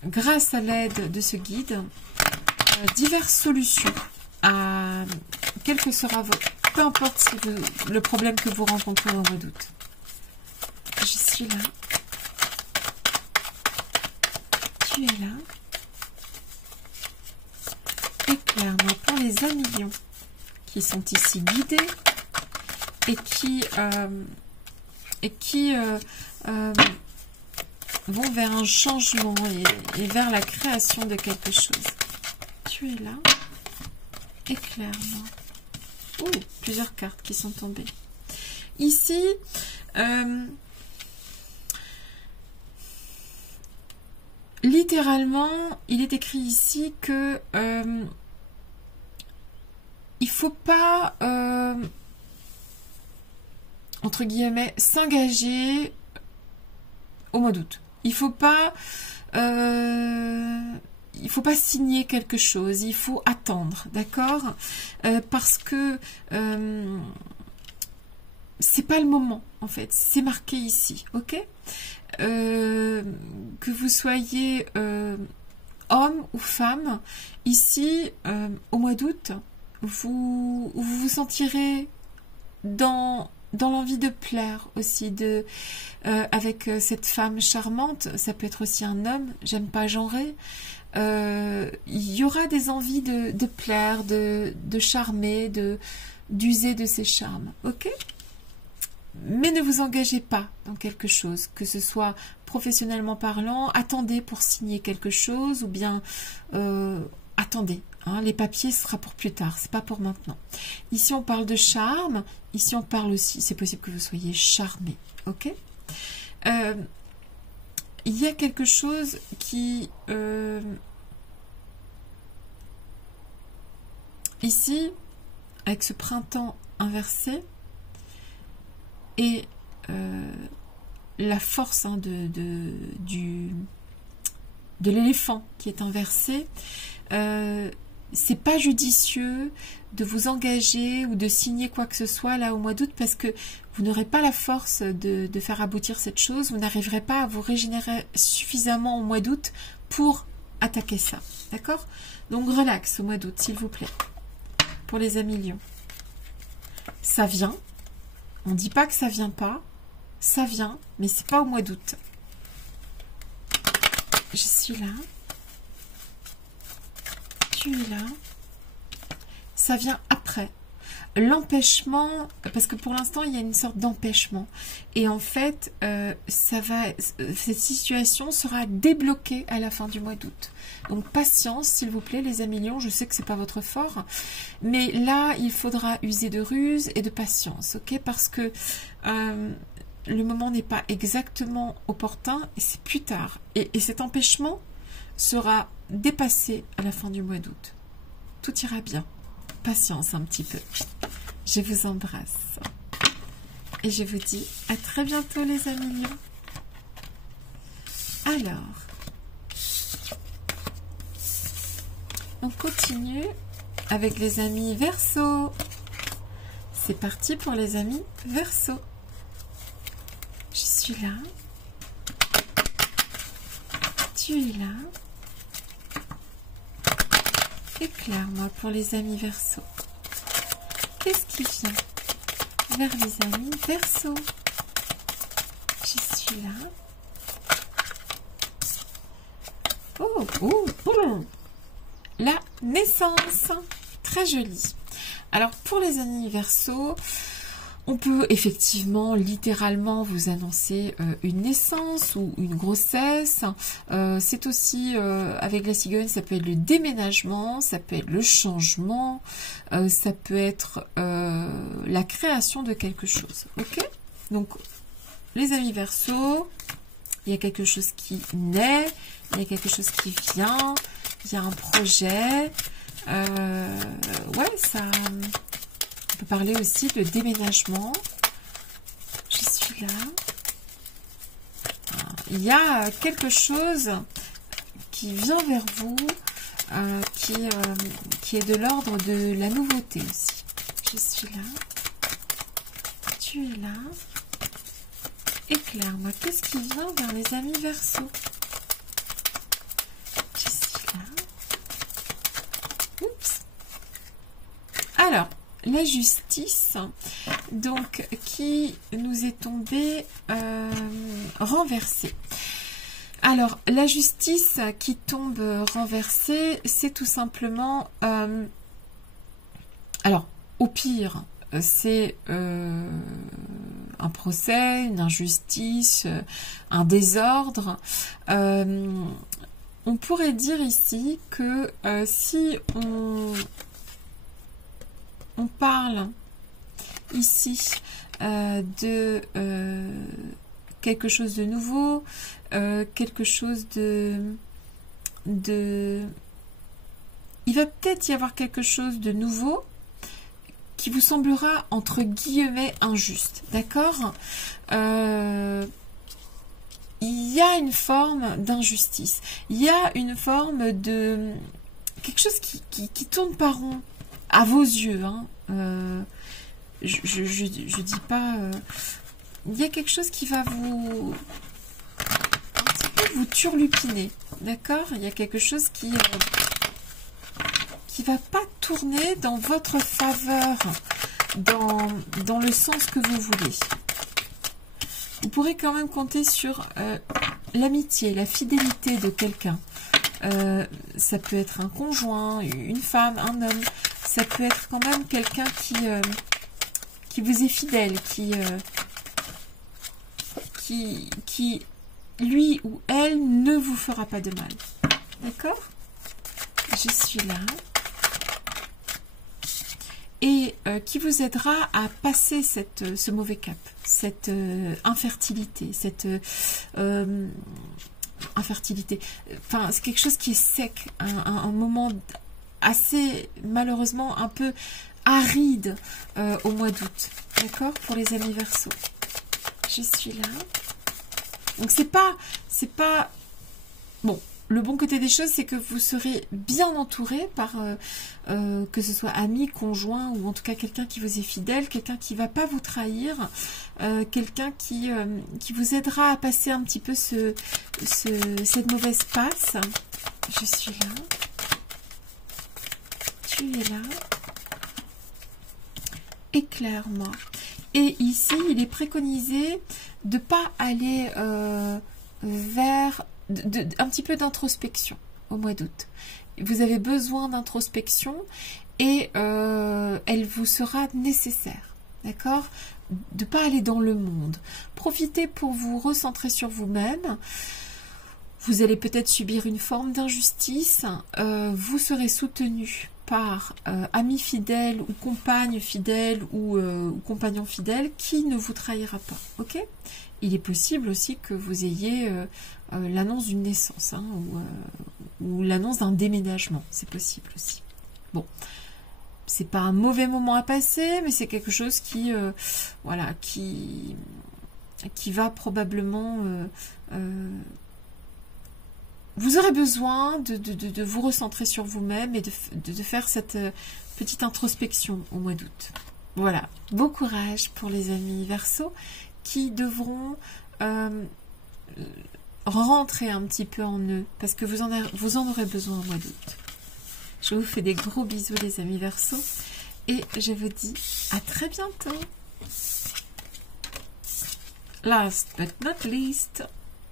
grâce à l'aide de ce guide, diverses solutions à quel que sera votre... Peu importe le problème que vous rencontrez au mois d'août. suis là. Tu es là. Éclaire-moi pour les amis lions qui sont ici guidés et qui vont vers un changement et vers la création de quelque chose. Tu es là. Éclaire-moi. Oh, plusieurs cartes qui sont tombées. Ici, littéralement, il est écrit ici que il faut pas, entre guillemets, s'engager au mois d'août. Il faut pas signer quelque chose. Il faut attendre, d'accord, parce que c'est pas le moment, en fait. C'est marqué ici, ok. Que vous soyez homme ou femme, ici, au mois d'août, vous vous sentirez dans l'envie de plaire aussi, avec cette femme charmante. Ça peut être aussi un homme, j'aime pas genrer. Il y aura des envies de plaire, de charmer, d'user de ses charmes, ok? Mais ne vous engagez pas dans quelque chose, que ce soit professionnellement parlant. Attendez pour signer quelque chose, ou bien attendez. Hein, les papiers, ce sera pour plus tard, c'est pas pour maintenant. Ici, on parle de charme. Ici, on parle aussi, c'est possible que vous soyez charmé, ok? Il y a quelque chose qui... ici, avec ce printemps inversé, et la force de l'éléphant qui est inversé, c'est pas judicieux de vous engager ou de signer quoi que ce soit là au mois d'août, parce que vous n'aurez pas la force de faire aboutir cette chose. Vous n'arriverez pas à vous régénérer suffisamment au mois d'août pour attaquer ça, d'accord? Donc relax au mois d'août, s'il vous plaît, pour les amis lions. Ça vient. On ne dit pas que ça vient pas, ça vient, mais c'est pas au mois d'août. Je suis là. Tu es là. Ça vient après. L'empêchement, parce que pour l'instant, il y a une sorte d'empêchement. Et en fait, cette situation sera débloquée à la fin du mois d'août. Donc, patience, s'il vous plaît, les amis lions. Je sais que c'est pas votre fort, mais là, il faudra user de ruse et de patience, ok? Parce que le moment n'est pas exactement opportun et c'est plus tard. Et cet empêchement sera dépassé à la fin du mois d'août. Tout ira bien. Patience un petit peu. Je vous embrasse. Et je vous dis à très bientôt, les amis lions. Alors, on continue avec les amis Verseau. C'est parti pour les amis Verseau. Je suis là. Tu es là. Éclaire-moi pour les amis Verseau. Qu'est-ce qui vient vers les amis Verseau? Je suis là. Oh, oh, oh. La naissance. Très jolie. Alors, pour les amis Verseau, on peut effectivement, littéralement, vous annoncer une naissance ou une grossesse. C'est aussi, avec la cigogne, ça peut être le déménagement, ça peut être le changement, ça peut être la création de quelque chose. Ok? Donc, les amis Verseau, il y a quelque chose qui naît, il y a quelque chose qui vient, il y a un projet. Ouais, ça... On peut parler aussi de déménagement. Je suis là. Il y a quelque chose qui vient vers vous, qui est de l'ordre de la nouveauté aussi. Je suis là. Tu es là. Éclaire-moi. Qu'est-ce qui vient vers les amis Verseau? Je suis là. Oups. Alors, la justice, Donc, qui nous est tombé renversé. Alors, la justice qui tombe renversée, c'est tout simplement... alors, au pire, c'est un procès, une injustice, un désordre. On pourrait dire ici que si on parle ici de quelque chose de nouveau, quelque chose de... Il va peut-être y avoir quelque chose de nouveau qui vous semblera entre guillemets injuste, d'accord? Il y a une forme d'injustice, il y a une forme de... quelque chose qui tourne pas rond à vos yeux, hein. Je dis pas... il y a quelque chose qui va vous... un petit peu vous turlupiner, d'accord? Il y a quelque chose qui va pas tourner dans votre faveur, dans le sens que vous voulez. Vous pourrez quand même compter sur l'amitié, la fidélité de quelqu'un. Ça peut être un conjoint, une femme, un homme. Ça peut être quand même quelqu'un qui vous est fidèle, qui, lui ou elle, ne vous fera pas de mal. D'accord? Je suis là. Et qui vous aidera à passer ce mauvais cap, cette infertilité, infertilité. Enfin, c'est quelque chose qui est sec, un moment assez, malheureusement, un peu aride au mois d'août. D'accord? Pour les amis Verseau. Je suis là. Donc, c'est pas... Bon, le bon côté des choses, c'est que vous serez bien entouré par, que ce soit ami, conjoint, ou en tout cas quelqu'un qui vous est fidèle, quelqu'un qui ne va pas vous trahir, quelqu'un qui vous aidera à passer un petit peu cette mauvaise passe. Je suis là. Tu es là. Éclaire-moi. Et ici, il est préconisé de ne pas aller vers... un petit peu d'introspection au mois d'août. Vous avez besoin d'introspection et elle vous sera nécessaire. D'accord? De ne pas aller dans le monde. Profitez pour vous recentrer sur vous-même. Vous allez peut-être subir une forme d'injustice. Vous serez soutenu par amis fidèles ou compagnes fidèles ou compagnons fidèles qui ne vous trahira pas. Ok? Il est possible aussi que vous ayez l'annonce d'une naissance, hein, ou l'annonce d'un déménagement. C'est possible aussi. Bon, c'est pas un mauvais moment à passer, mais c'est quelque chose qui, voilà, qui va probablement... vous aurez besoin de vous recentrer sur vous-même et de faire cette petite introspection au mois d'août. Voilà, bon courage pour les amis Verseau qui devront rentrer un petit peu en eux, parce que vous en aurez besoin au mois d'août. Je vous fais des gros bisous les amis Verseau, et je vous dis à très bientôt. Last but not least,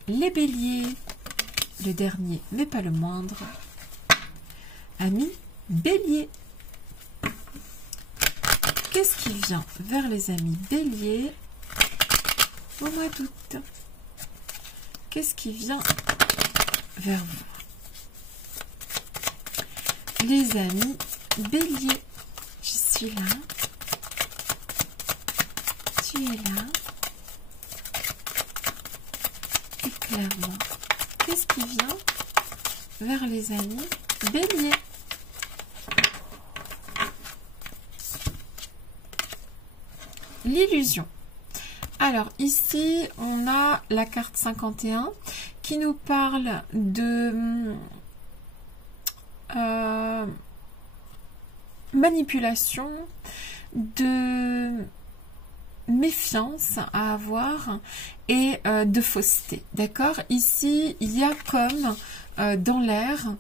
les béliers, le dernier mais pas le moindre, amis béliers. Qu'est-ce qui vient vers les amis béliers au mois d'août? Qu'est-ce qui vient vers vous? Les amis béliers, je suis là. Tu es là. Éclaire-moi. Qu'est-ce qui vient vers les amis béliers? L'illusion. Alors ici, on a la carte 51 qui nous parle de manipulation, de méfiance à avoir et de fausseté. D'accord? Ici, il y a comme dans l'air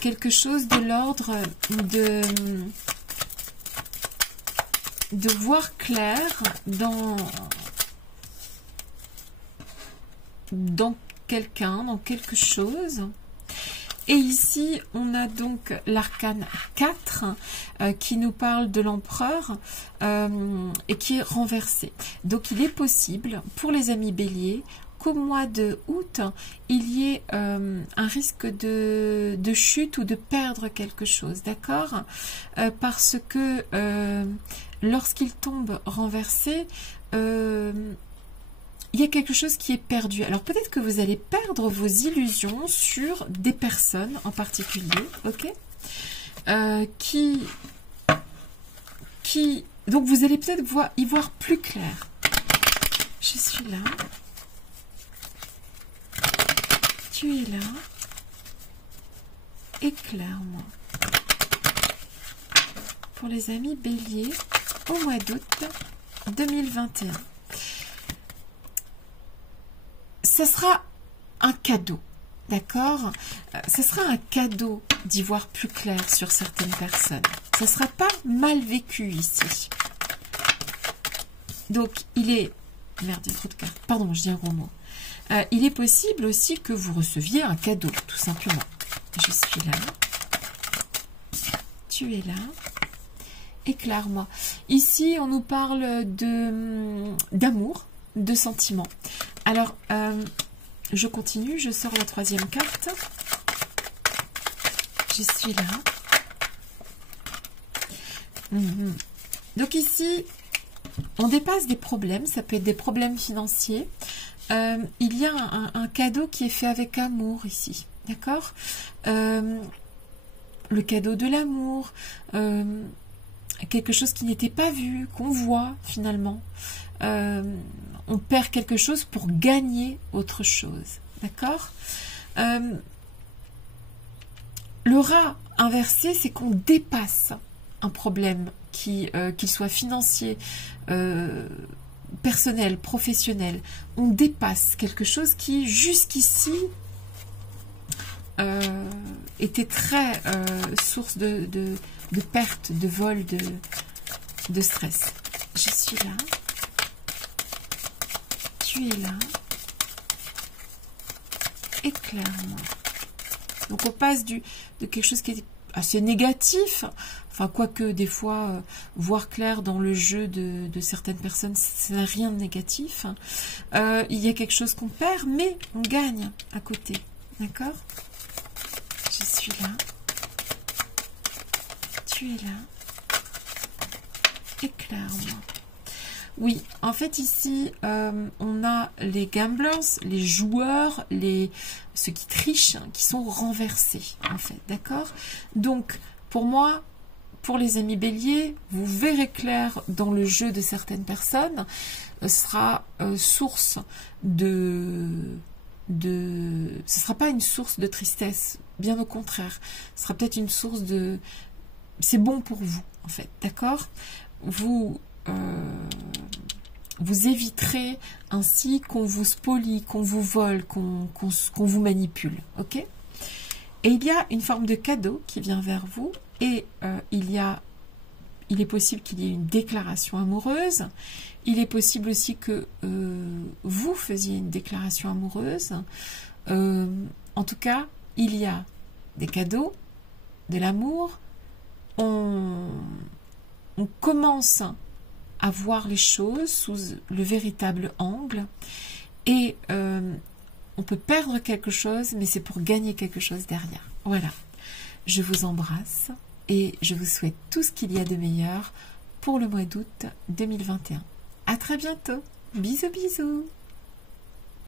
quelque chose de l'ordre de... de voir clair dans quelqu'un, dans quelque chose. Et ici, on a donc l'arcane 4 qui nous parle de l'empereur et qui est renversé. Donc, il est possible pour les amis béliers qu'au mois de août, il y ait un risque de chute ou de perdre quelque chose, d'accord? Parce que lorsqu'il tombe renversé, il y a quelque chose qui est perdu. Alors peut-être que vous allez perdre vos illusions sur des personnes en particulier, ok, donc vous allez peut-être y voir plus clair. Je suis là. Tu es là. Éclaire-moi. Pour les amis béliers, au mois d'août 2021. Ça sera un cadeau, d'accord? Ce sera un cadeau d'y voir plus clair sur certaines personnes. Ça ne sera pas mal vécu ici. Donc, il est... Merde, il y a trop de cartes. Pardon, je dis un gros mot. Il est possible aussi que vous receviez un cadeau, tout simplement. Je suis là. Tu es là. Éclaire-moi. Ici, on nous parle d'amour, de sentiments. Alors, je continue, je sors la troisième carte. Je suis là. Donc ici, on dépasse des problèmes, ça peut être des problèmes financiers. Il y a un cadeau qui est fait avec amour ici, d'accord? Le cadeau de l'amour, quelque chose qui n'était pas vu, qu'on voit finalement. On perd quelque chose pour gagner autre chose, d'accord? Le rat inversé, c'est qu'on dépasse un problème, qu'il soit financier, personnel, professionnel. On dépasse quelque chose qui, jusqu'ici, était très source de perte, de vol, de stress. Je suis là. Tu es là. Éclaire-moi. Donc on passe de quelque chose qui est assez négatif, enfin quoique des fois voir clair dans le jeu de certaines personnes, ça n'a rien de négatif. Il y a quelque chose qu'on perd, mais on gagne à côté, d'accord? Je suis là. Tu es là. Éclaire-moi. Oui, en fait ici, on a les gamblers, les joueurs, ceux qui trichent, qui sont renversés, en fait, d'accord? Donc, pour moi, pour les amis béliers, vous verrez clair dans le jeu de certaines personnes, sera source ce sera pas une source de tristesse, bien au contraire, ce sera peut-être une source de... C'est bon pour vous, en fait, d'accord? Vous éviterez ainsi qu'on vous spolie, qu'on vous vole, qu'on vous manipule, ok? Et il y a une forme de cadeau qui vient vers vous, et il est possible qu'il y ait une déclaration amoureuse, il est possible aussi que vous faisiez une déclaration amoureuse, en tout cas, il y a des cadeaux, de l'amour, on commence à voir les choses sous le véritable angle et on peut perdre quelque chose, mais c'est pour gagner quelque chose derrière. Voilà, je vous embrasse et je vous souhaite tout ce qu'il y a de meilleur pour le mois d'août 2021. À très bientôt, bisous bisous.